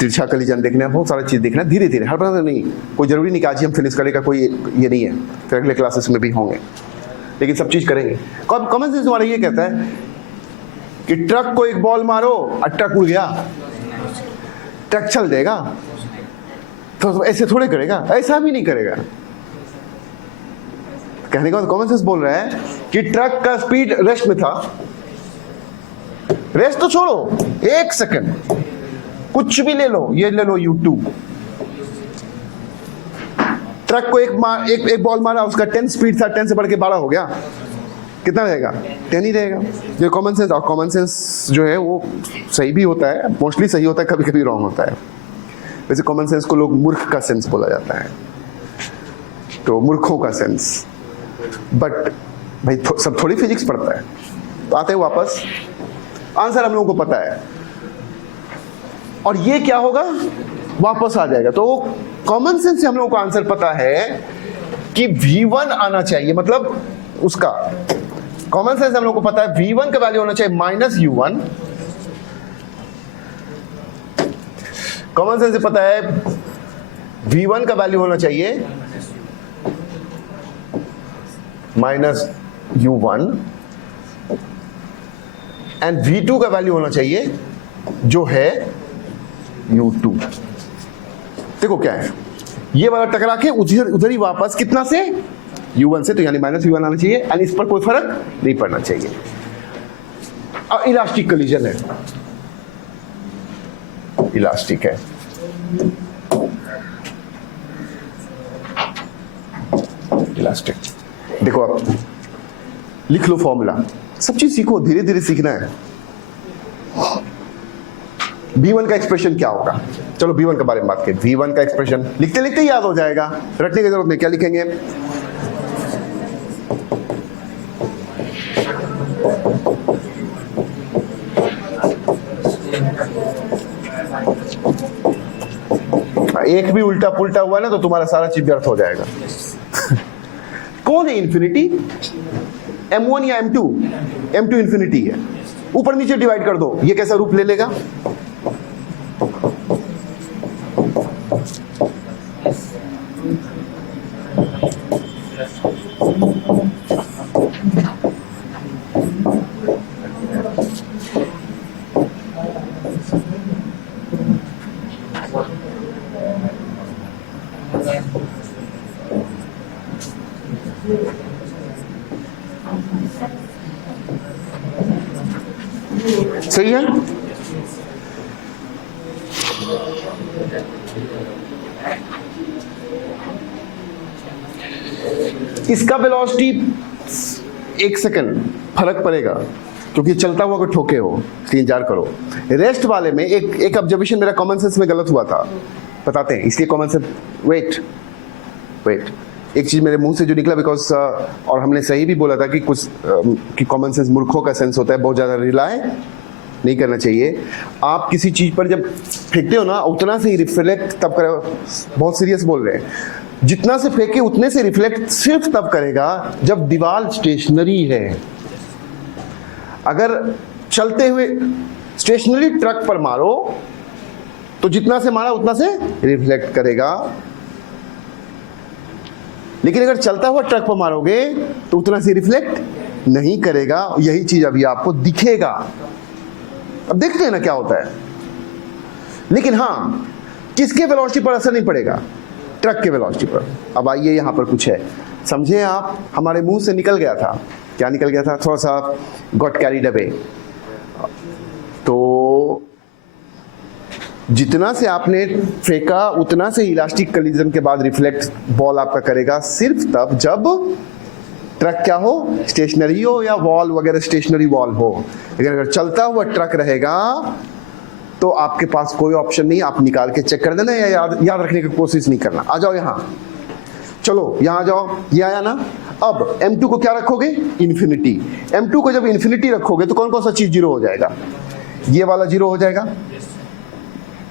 तिरछा कलीजन देखना है, बहुत सारी चीज देखना है, धीरे धीरे, हर बार नहीं, कोई जरूरी नहीं कि आज ही हम फिनिश करेगा, कोई ये नहीं है, फिर अगले क्लासेस में भी होंगे, लेकिन सब चीज करेंगे। कॉमन सेंस तुम्हारा ये कहता है कि ट्रक को एक बॉल मारो और ट्रक उड़ गया, ट्रक चल देगा, तो ऐसे थोड़े करेगा, ऐसा भी नहीं करेगा। कहने का कॉमन सेंस बोल रहा है कि ट्रक का स्पीड रेस्ट में था, रेस्ट तो छोड़ो, 1 सेकंड कुछ भी ले लो, ये ले लो u2, ट्रक को एक बॉल मारा, उसका 10 स्पीड था, 10 से बढ़ के 12 हो गया, कितना रहेगा? 10 ही रहेगा। ये कॉमन सेंस, और कॉमन सेंस जो है वो सही भी होता है, मोस्टली सही होता है, कभी कभी रॉन्ग होता है। वैसे कॉमन सेंस को लोग मूर्ख का सेंस बोला जाता है, तो मूर्खों का सेंस। बट भाई सब थोड़ी फिजिक्स पढ़ता है। तो आते हैं वापस, आंसर हम लोगों को पता है, और ये क्या होगा? वापस आ जाएगा। तो कॉमन सेंस से हम लोगों को आंसर पता है कि V1 आना चाहिए, मतलब उसका कॉमन सेंस हम लोग को पता है V1 का वैल्यू होना चाहिए माइनस U1। कॉमन सेंस से पता है V1 का वैल्यू होना चाहिए माइनस U1 एंड V2 का वैल्यू होना चाहिए जो है U2। देखो क्या है, ये वाला टकरा के उधर ही वापस कितना से? U1 से, तो यानी माइनस U1 आना चाहिए, एंड इस पर कोई फर्क नहीं पड़ना चाहिए। और इलास्टिक कोलिजन है, इलास्टिक है। इलास्टिक, देखो आप लिख लो फॉर्मूला, सब चीज सीखो, धीरे धीरे सीखना है। V1 का एक्सप्रेशन क्या होगा? चलो V1 के बारे में बात करें। V1 का एक्सप्रेशन लिखते लिखते याद हो जाएगा, रटने की जरूरत नहीं। क्या लिखेंगे? एक भी उल्टा पुल्टा हुआ ना तो तुम्हारा सारा चीज व्यर्थ हो जाएगा। कौन है इन्फिनिटी? M1 या M2? M2 इन्फिनिटी है। ऊपर नीचे डिवाइड कर दो, ये कैसा रूप ले लेगा? सही है? इसका वेलोसिटी 1 सेकंड फर्क पड़ेगा क्योंकि चलता हुआ को ठोके हो, 3-4 करो। रेस्ट वाले में एक ऑब्जर्वेशन मेरा कॉमन सेंस में गलत हुआ था, बताते हैं, इसलिए कॉमन सेंस। वेट एक चीज मेरे मुंह से जो निकला, बिकॉज और हमने सही भी बोला था कि कुछ कि कॉमन सेंस मूर्खों का सेंस होता है, बहुत ज्यादा रिलाय नहीं करना चाहिए। आप किसी चीज पर जब फेंकते हो ना, उतना से ही रिफ्लेक्ट तब करेगा। बहुत सीरियस बोल रहे हैं, जितना से फेंके उतने से रिफ्लेक्ट सिर्फ तब करेगा जब दीवार स्टेशनरी है। अगर चलते हुए स्टेशनरी ट्रक पर मारो तो जितना से मारा उतना से रिफ्लेक्ट करेगा, लेकिन अगर चलता हुआ ट्रक पर मारोगे तो उतना से रिफ्लेक्ट नहीं करेगा। यही चीज अभी आपको दिखेगा। अब देखते हैं ना क्या होता है। लेकिन हाँ, किसके वेलोसिटी पर असर नहीं पड़ेगा? ट्रक के वेलोसिटी पर। अब आइए यहां पर कुछ है, समझे आप। हमारे मुंह से निकल गया था, क्या निकल गया था? थोड़ा सा गॉट कैरीड अवे। तो जितना से आपने फेंका उतना से इलास्टिक कोलिजन के बाद रिफ्लेक्ट बॉल आपका करेगा सिर्फ तब जब ट्रक क्या हो? स्टेशनरी हो, या वॉल वगैरह स्टेशनरी वॉल हो। लेकिन अगर चलता हुआ ट्रक रहेगा तो आपके पास कोई ऑप्शन नहीं, आप निकाल के चेक कर देना या याद रखने की कोशिश नहीं करना। आ जाओ यहां, चलो यहां आ जाओ, ये आया ना। अब M2 को क्या रखोगे? इन्फिनिटी। M2 को जब इन्फिनिटी रखोगे तो कौन कौन सा चीज जीरो हो जाएगा? ये वाला जीरो हो जाएगा,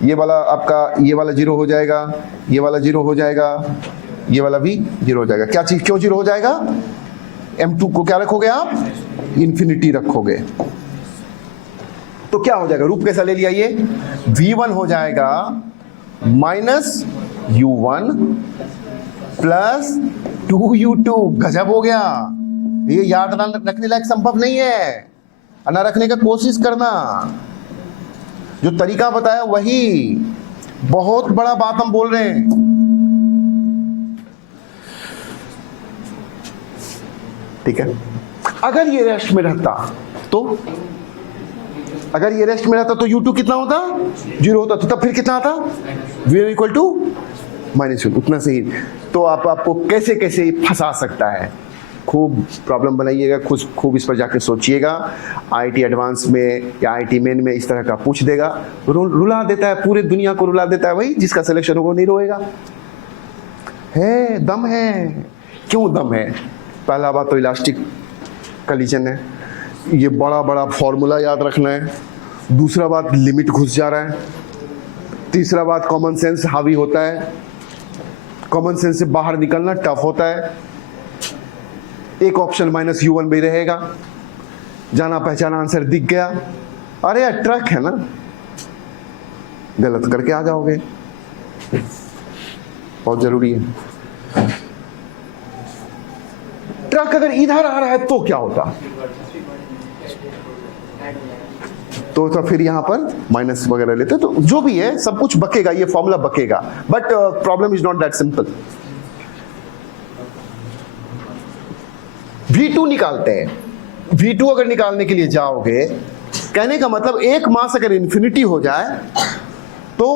ये वाला आपका, ये वाला जीरो हो जाएगा, ये वाला जीरो हो जाएगा, ये वाला भी जीरो हो जाएगा। क्या चीज क्यों जीरो हो जाएगा? M2 को क्या रखोगे आप? इन्फिनिटी रखोगे। तो क्या हो जाएगा? रूप कैसा ले लिया ये? V1 हो जाएगा माइनस U1 प्लस 2U2। गजब हो गया। ये याद रखने लायक संभव नहीं है, ना रखने का कोशिश करना। जो तरीका बताया वही, बहुत बड़ा बात हम बोल रहे हैं। ठीक है। अगर ये रेस्ट में रहता तो, अगर ये रेस्ट में रहता तो U2 कितना होता? 0 होता। तो तब फिर कितना आता? V1 equal to minus U2, उतना से ही। तो आपको कैसे कैसे फंसा सकता है। खूब प्रॉब्लम बनाइएगा, खूब इस पर जाके सोचिएगा। आईआईटी एडवांस में या आईआईटी मेन में इस तरह का पूछ देगा, रुला देता है, पूरे दुनिया को रुला देता है। भाई जिसका सिलेक्शन होगा नहीं रोएगा। है दम है। क्यों दम है? पहला बात तो इलास्टिक कलीजन है, ये बड़ा बड़ा फॉर्मूला याद रखना है। दूसरा बात लिमिट घुस जा रहा है। तीसरा बात कॉमन सेंस हावी होता है, कॉमन सेंस से बाहर निकलना टफ होता है। एक ऑप्शन -U1 भी रहेगा, जाना पहचाना आंसर दिख गया, अरे यार ट्रक है ना, गलत करके आ जाओगे। बहुत जरूरी है। ट्रक अगर इधर आ रहा है तो क्या होता? तो फिर यहां पर माइनस वगैरह लेते, तो जो भी है सब कुछ बकेगा, ये फॉर्मूला बकेगा। But problem is not that simple. V2 निकालते हैं। V2 अगर निकालने के लिए जाओगे, कहने का मतलब एक मास अगर इन्फिनिटी हो जाए तो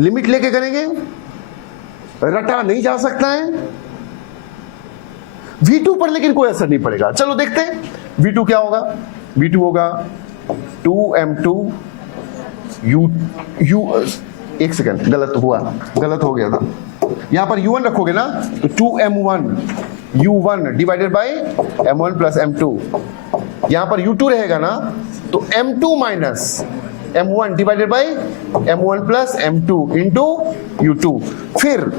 लिमिट लेके करेंगे, रटा नहीं जा सकता है। V2 पर लेकिन कोई असर नहीं पड़ेगा। चलो देखते हैं V2 क्या होगा। V2 होगा 2m2 u एक सेकंड, गलत हो गया था। यहां पर U1 रखोगे ना, तो 2m1 U1 divided by m1 plus m2। यहां पर U2 रहेगा ना, तो m2 minus m1 divided by m1 plus m2 into U2। फिर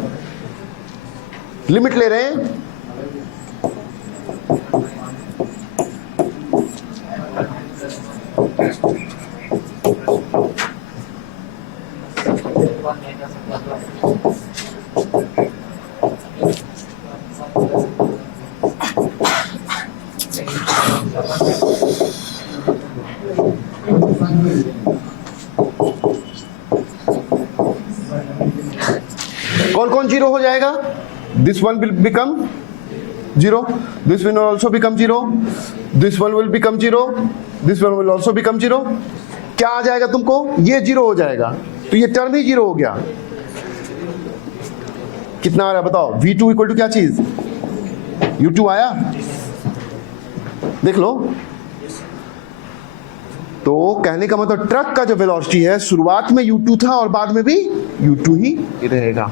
लिमिट ले रहे हैं, कौन कौन जीरो हो जाएगा? This one will become zero, this will also become zero, this one will become zero, this one will also become zero. क्या आ जाएगा तुमको? ये जीरो हो जाएगा, तो ये टर्म ही जीरो हो गया। कितना आ रहा है बताओ? V2 इक्वल टू क्या चीज? U2 आया, देख लो। तो कहने का मतलब ट्रक का जो वेलोसिटी है, शुरुआत में U2 था और बाद में भी U2 ही रहेगा।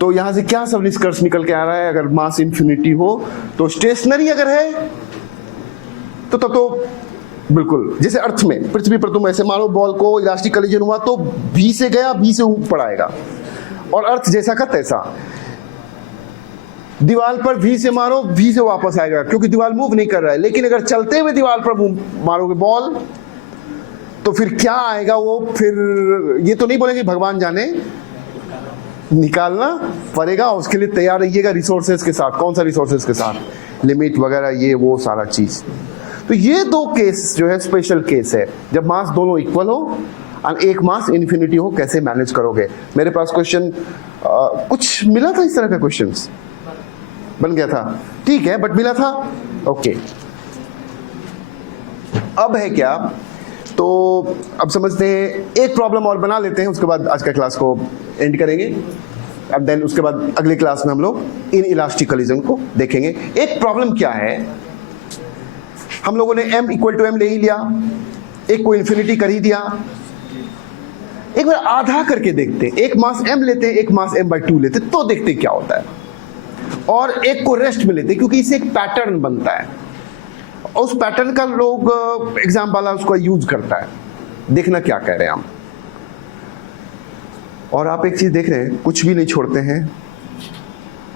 तो यहां से क्या सब निष्कर्ष निकल के आ रहा है? अगर मास इंफिनिटी हो तो स्टेशनरी अगर है तो तब तो बिल्कुल जैसे अर्थ में, पृथ्वी पर तुम ऐसे मारो बॉल को, इलास्टिक कलीजन हुआ तो B से गया, B से ऊपर आएगा, और अर्थ जैसा का तैसा। दीवार पर V से मारो, V से वापस आएगा, क्योंकि दीवार मूव नहीं कर रहा है। लेकिन अगर चलते हुए दीवार पर मारोगे बॉल, तो फिर क्या आएगा वो? फिर ये तो नहीं बोलेंगे भगवान जाने, निकालना पड़ेगा। उसके लिए तैयार रहिएगा रिसोर्सेज के साथ। कौन सा रिसोर्सेज के साथ? लिमिट वगैरह, ये वो सारा चीज। तो ये दो केस जो है स्पेशल केस है, जब मास दोनों इक्वल हो और एक मास इन्फिनिटी हो, कैसे मैनेज करोगे? मेरे पास क्वेश्चन कुछ मिला था, इस तरह का क्वेश्चंस बन गया था, ठीक है, बट मिला था, ओके। अब है क्या? तो अब समझते हैं, एक प्रॉब्लम और बना लेते हैं, उसके बाद आज का क्लास को एंड करेंगे। अब देन उसके बाद अगले क्लास में हम लोग इन इलास्टिकलिज्म को देखेंगे। एक प्रॉब्लम क्या है, हम लोगों ने m इक्वल टू m ले ही लिया, एक को इन्फिनिटी कर ही दिया। एक बार आधा करके देखते हैं, एक मास m लेते हैं, एक मास m/2 लेते हैं, तो देखते हैं क्या होता है। और एक को रेस्ट में लेते हैं, क्योंकि इससे एक पैटर्न बनता है, उस पैटर्न का लोग एग्जाम वाला उसको यूज करता है। देखना क्या कह रहे हैं हम। और आप एक चीज देख रहे हैं, कुछ भी नहीं छोड़ते हैं,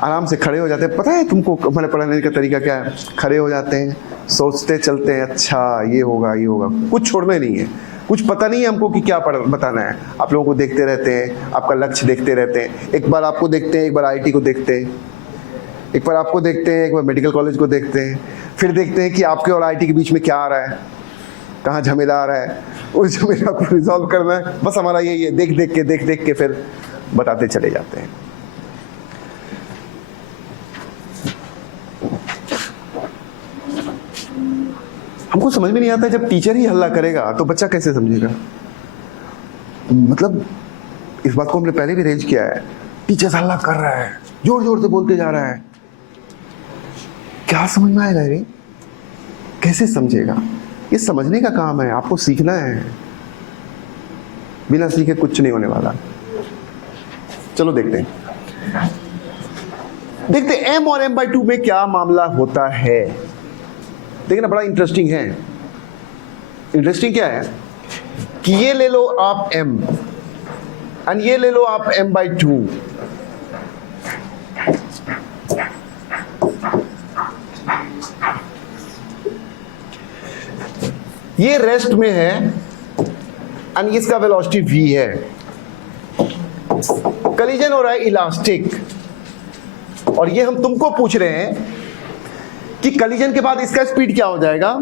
आराम से खड़े हो जाते हैं। पता है तुमको हमारे पढ़ाने का तरीका क्या है? खड़े हो जाते हैं, सोचते चलते हैं, अच्छा ये होगा ये होगा, कुछ छोड़ना नहीं है। कुछ पता नहीं है हमको कि क्या बताना है। आप लोगों को देखते रहते हैं, आपका लक्ष्य देखते रहते हैं। एक बार आपको देखते हैं, एक बार आईटी को देखते हैं, एक बार आपको देखते हैं, एक बार मेडिकल कॉलेज को देखते हैं, फिर देखते हैं कि आपके और आईटी के बीच में क्या आ रहा है, कहाँ झमेला आ रहा है, उस झमेला को रिजॉल्व करना है। बस हमारा यही है, देख देख के फिर बताते चले जाते हैं। हमको समझ में नहीं आता, जब टीचर ही हल्ला करेगा तो बच्चा कैसे समझेगा? मतलब इस बात को हमने पहले भी रेंज किया है। टीचर हल्ला कर रहा है, जोर जोर से बोलते जा रहा है, क्या समझ में आएगा रे? कैसे समझेगा? ये समझने का काम है, आपको सीखना है, बिना सीखे कुछ नहीं होने वाला। चलो देखते हैं, देखते m और m/2 में क्या मामला होता है। देखना बड़ा इंटरेस्टिंग है। इंटरेस्टिंग क्या है कि ये ले लो आप m और ये ले लो आप m/2। ये रेस्ट में है और इसका वेलोसिटी v है। कलिजन हो रहा है इलास्टिक, और ये हम तुमको पूछ रहे हैं कि कलिजन के बाद इसका स्पीड क्या हो जाएगा,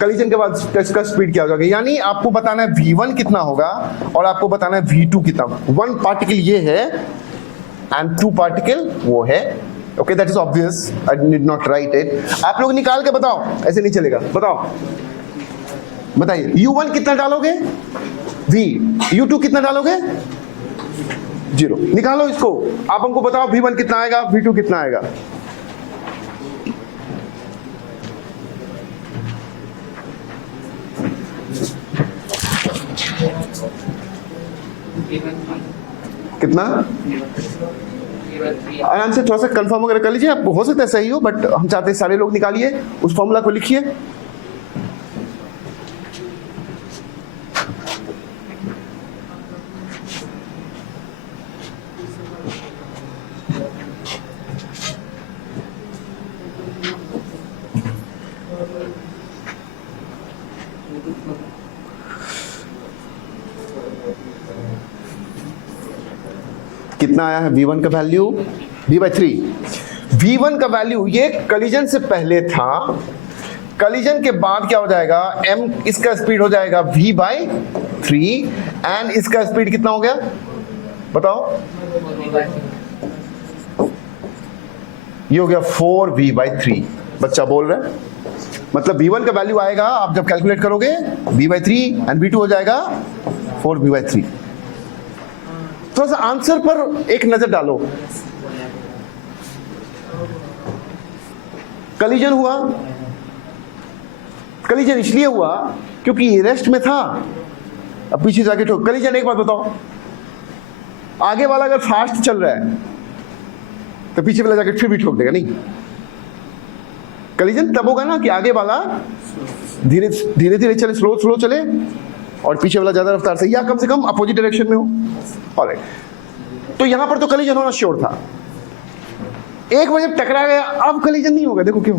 कलिजन के बाद इसका स्पीड क्या हो जाएगा। यानी आपको बताना है v1 कितना होगा और आपको बताना है v2 कितना। वन पार्टिकल ये है एंड टू पार्टिकल वो है। Okay, that is obvious, I need not right it. आप लोग निकाल के बताओ, ऐसे नहीं चलेगा। बताओ, बताइए u1 कितना डालोगे v, u2 कितना डालोगे 0। निकालो इसको, आप हमको बताओ v1 कितना आएगा, v2 कितना आएगा। कितना? आराम से थोड़ा सा कंफर्म वगैरह कर लीजिए, आप हो सकता है सही हो, बट हम चाहते हैं सारे लोग निकालिए, उस फॉर्मूला को लिखिए। कितना आया है v1 का वैल्यू? v/3। v1 का वैल्यू ये कलिजन से पहले था, कलिजन के बाद क्या हो जाएगा, m इसका स्पीड हो जाएगा v/3 एंड इसका स्पीड कितना हो गया बताओ? ये हो गया 4v/3। बच्चा बोल रहा है, मतलब v1 का वैल्यू आएगा आप जब कैलकुलेट करोगे v/3 एंड v2 हो जाएगा 4v/3। थोड़ा सा आंसर पर एक नजर डालो। कलिजन हुआ, कलिजन इसलिए हुआ क्योंकि ये रेस्ट में था, अब पीछे जाके ठोक। कलिजन, एक बात बताओ, आगे वाला अगर फास्ट चल रहा है तो पीछे वाला जाके फिर भी ठोक देगा, नहीं? कलिजन तब होगा ना कि आगे वाला धीरे धीरे धीरे चले, स्लो स्लो चले, और पीछे वाला ज्यादा रफ्तार से या कम से कम अपोजिट डायरेक्शन में हो। ऑलराइट, तो यहां पर तो कलिजन होना श्योर था। एक बार जब टकरा गया, अब कलिजन नहीं होगा। देखो क्यों,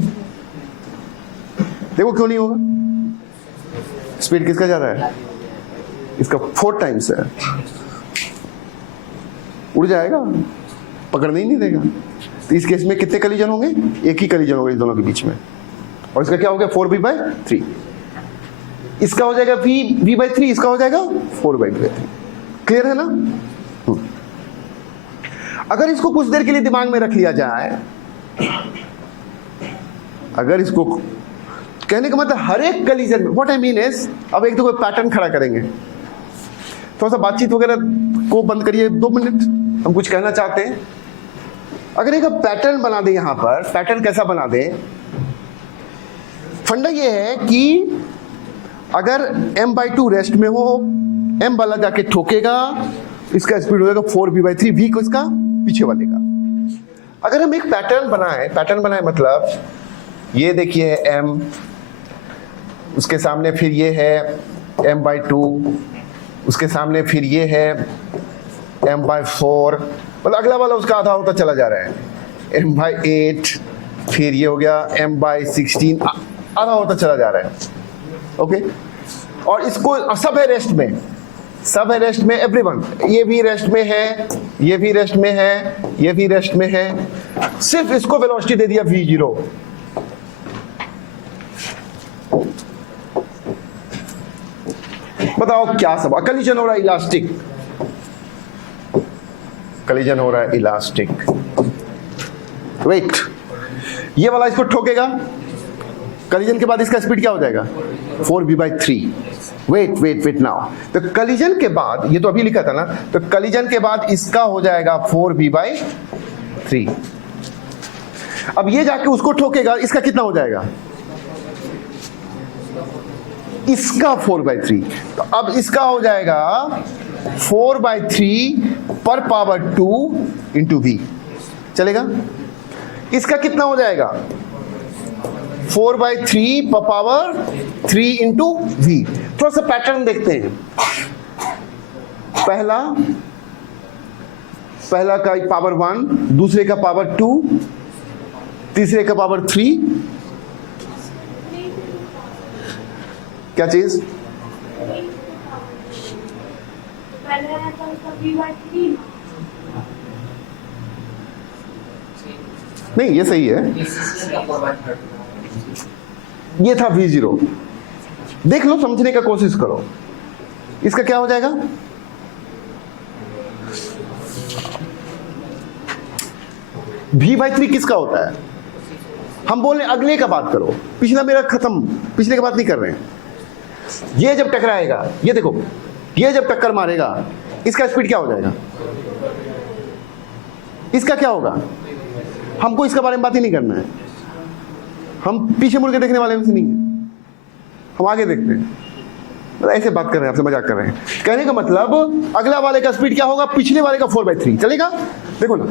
देखो क्यों नहीं होगा। स्पीड किसका जा रहा है? इसका 4 टाइम्स है, उड़ जाएगा, पकड़ने ही नहीं देगा। तो इस केस में कितने कलिजन होंगे? एक ही कलिजन होगा इस दोनों के बीच में, और इसका क्या हो गया 4v/3। इसका हो जाएगा v/3, इसका हो जाएगा 4v/3। क्लियर है ना? अगर इसको कुछ देर के लिए दिमाग में रख लिया जाए, अगर इसको कहने का मतलब हर एक कलिजन में, व्हाट आई मीन इज, अब एक तो कोई पैटर्न खड़ा करेंगे, थोड़ा सा बातचीत वगैरह को बंद करिए 2 मिनट, हम कुछ कहना चाहते हैं। अगर एक पैटर्न बना दे, यहां पर पैटर्न कैसा बना दे? फंडा ये है कि अगर m/2 रेस्ट में हो, m वाला जाके ठोकेगा, इसका स्पीड हो जाएगा 4v/3, v को इसका पीछे वाले का। अगर हम एक पैटर्न बनाए मतलब ये देखिए m, उसके सामने फिर ये है m/2, उसके सामने फिर ये है m/4, मतलब अगला वाला उसका आधा होता चला जा रहा है, m/8, फिर ये हो गया m/16, आधा होता चला जा रहा है। ओके, और इसको सब है रेस्ट में, सब है रेस्ट में, एवरीवन, ये भी रेस्ट में है, ये भी रेस्ट में है, ये भी रेस्ट में है, सिर्फ इसको वेलोसिटी दे दिया v0। बताओ क्या सब? कलिजन हो रहा है इलास्टिक, कलिजन हो रहा है इलास्टिक। वेट, ये वाला इसको ठोकेगा, कॉलिजन के बाद इसका स्पीड क्या हो जाएगा 4v/3। वेट नाउ, तो कॉलिजन के बाद, ये तो अभी लिखा था ना, तो कॉलिजन के बाद इसका हो जाएगा 4v/3। अब ये जाके उसको ठोकेगा, इसका कितना हो जाएगा, इसका 4/3। तो अब इसका हो जाएगा 4/3 पर पावर 2 इंटू v, चलेगा। इसका कितना हो जाएगा 4/3 पर पावर 3 इंटू v। थोड़ा सा पैटर्न देखते हैं। पहला का पावर 1, दूसरे का पावर 2, तीसरे का पावर 3। क्या चीज, नहीं ये सही है, ये था v0। देख लो, समझने का कोशिश करो। इसका क्या हो जाएगा, v/3 किसका होता है, हम बोल रहे अगले का बात करो, पिछला मेरा खत्म, पिछले की बात नहीं कर रहे हैं। ये जब टकराएगा, ये देखो, ये जब टक्कर मारेगा, इसका स्पीड क्या हो जाएगा, इसका क्या होगा, हमको इसके बारे में बात ही नहीं करना है, हम पीछे मुड़ के देखने वाले में से नहीं है, हम आगे देखते हैं। मतलब ऐसे बात कर रहे हैं, आपसे मजाक कर रहे हैं। कहने का मतलब अगला वाले का स्पीड क्या होगा, पिछले वाले का 4/3, चलेगा। देखो ना,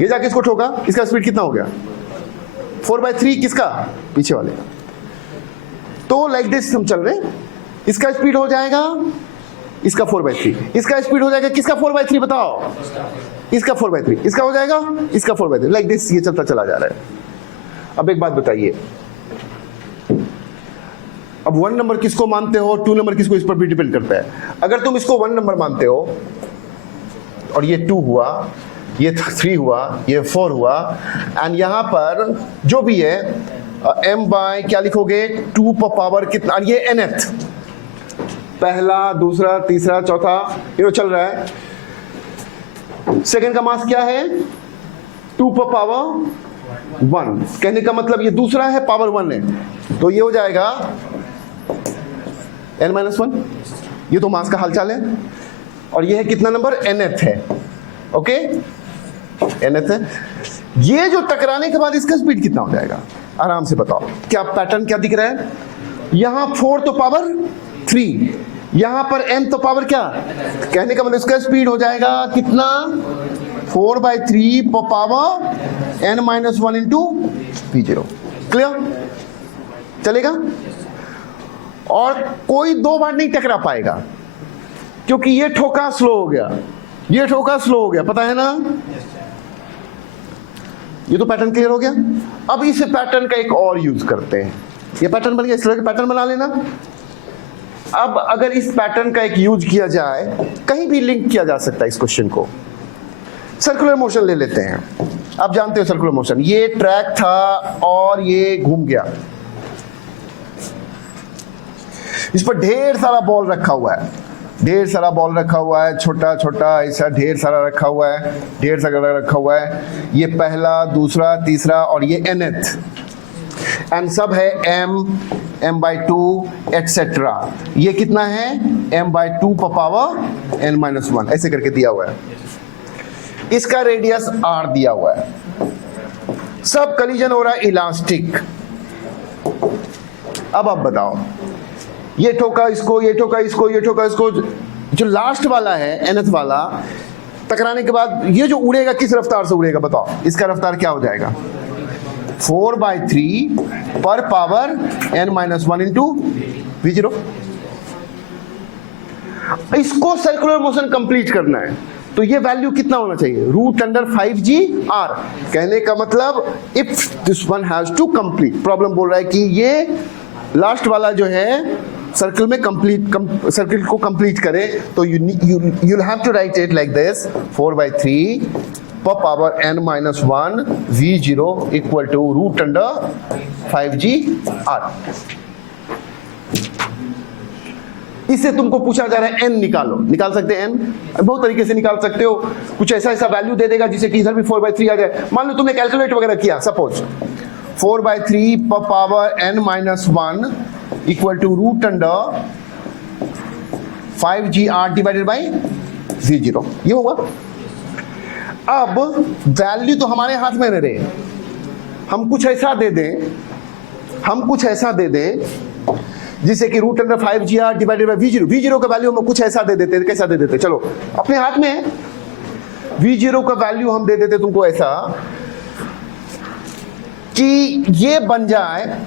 ये जाके इसको ठोका, इसका स्पीड कितना हो गया 4/3, किसका, पीछे वाले का। तो लाइक दिस हम चल रहे हैं, इसका स्पीड हो जाएगा इसका 4/3, इसका स्पीड हो जाएगा किसका 4/3 बताओ, इसका 4/3, इसका हो जाएगा इसका 4/3, लाइक दिस ये चलता चला जा रहा है। अब एक बात बताइए, अब 1 नंबर किसको मानते हो, 2 नंबर किसको, इस पर भी डिपेंड करता है। अगर तुम इसको 1 नंबर मानते हो और ये 2 हुआ, ये 3 हुआ, ये 4 हुआ, एंड यहां पर जो भी है m बाय क्या लिखोगे 2 पर पावर कितना, ये nth, पहला, दूसरा, तीसरा, चौथा, ये चल रहा है। सेकंड का मास क्या है 2 पर पावर 1, कहने का मतलब ये दूसरा है, पावर 1 है, तो ये हो जाएगा n-1। ये तो मास का हालचाल है, और ये है कितना नंबर, nth है, ओके, nth है। ये जो टकराने के बाद इसका स्पीड कितना हो जाएगा, आराम से बताओ। क्या पैटर्न क्या दिख रहा है, यहां 4 तो पावर 3, यहां पर n तो पावर क्या, कहने का मतलब इसका स्पीड हो जाएगा कितना 4/3 पर power n-1 into v0। Clear, चलेगा। और कोई 2 बार नहीं टकरा पाएगा, क्योंकि ये ठोका स्लो हो गया, ये ठोका स्लो हो गया, पता है ना। ये तो पैटर्न क्लियर हो गया। अब इस पैटर्न का एक और यूज करते हैं, ये पैटर्न बन गया, इस तरह के पैटर्न बना लेना। अब अगर इस पैटर्न का एक यूज किया जाए, कहीं भी लिंक किया जा सकता है इस क्वेश्चन को। सर्कुलर मोशन ले लेते हैं, आप जानते हो सर्कुलर मोशन, ये ट्रैक था और ये घूम गया, इस पर ढेर सारा बॉल रखा हुआ है, ढेर सारा बॉल रखा हुआ है, छोटा छोटा ऐसा ढेर सारा रखा हुआ है, ढेर सारा रखा हुआ है। ये पहला, दूसरा, तीसरा और ये nth, एंड सब है m/2 एटसेट्रा। ये कितना है m/2 पर पावर n-1, ऐसे करके दिया हुआ है। इसका रेडियस r दिया हुआ है। सब कॉलिजन हो रहा है इलास्टिक। अब आप बताओ, ये ठोका इसको, ये ठोका इसको, ये ठोका इसको, जो लास्ट वाला है nth वाला, टकराने के बाद ये जो उड़ेगा किस रफ्तार से उड़ेगा बताओ, इसका रफ्तार क्या हो जाएगा 4/3 पर पावर n-1 इंटू v0। इसको सर्कुलर मोशन कंप्लीट करना है, तो ये वैल्यू कितना होना चाहिए √5g/r। कहने का मतलब if this one has to complete, problem बोल रहा है कि ये लास्ट वाला जो है सर्कल में सर्कल को कंप्लीट करे, तो you'll have to write it like this 4/3 पर power n-1 v0 equal to √5g/r। इससे तुमको पूछा जा रहा है n निकालो, निकाल सकते हैं n, बहुत तरीके से निकाल सकते हो। कुछ ऐसा ऐसा वैल्यू दे देगा जिसे कि इधर भी 4/3 आ जाए। मान लो तुमने कैलकुलेट वगैरह किया, suppose 4/3 per power n minus 1 equal to root under 5gr divided by v0, ये होगा। अब वैल्यू तो हमारे हाथ में रहे, हम कुछ ऐसा दे दें जिसे कि root under 5gr divided by v0 का वैल्यू हम कुछ ऐसा दे देते, कैसा दे देते, चलो अपने हाथ में है। v0 का वैल्यू हम दे देते तुमको ऐसा कि ये बन जाए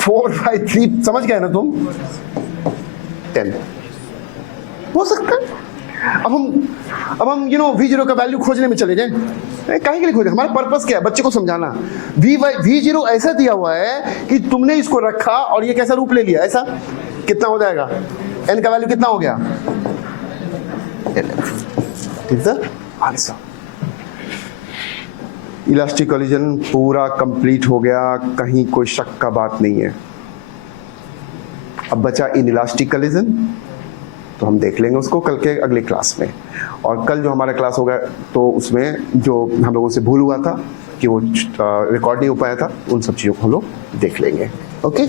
4/3, समझ गए ना तुम, 10 हो सकता है। अब हम v0 का वैल्यू खोजने में चले जाएं, कहीं के लिए खोजे, हमारा पर्पस क्या है, बच्चे को समझाना। v0 ऐसा दिया हुआ है कि तुमने इसको रखा और ये कैसा रूप ले लिया, ऐसा कितना हो जाएगा, n का वैल्यू कितना हो गया, आंसर। इलास्टिक कोलिजन पूरा कंप्लीट हो गया, कहीं कोई शक का बात नहीं है। अब बचा इन इलास्टिक कोलिजन, तो हम देख लेंगे उसको कल के अगले क्लास में। और कल जो हमारा क्लास होगा तो उसमें जो हम लोगों से भूल हुआ था कि वो रिकॉर्ड नहीं हो पाया था, उन सब चीज़ों को हम लोग देख लेंगे। ओके।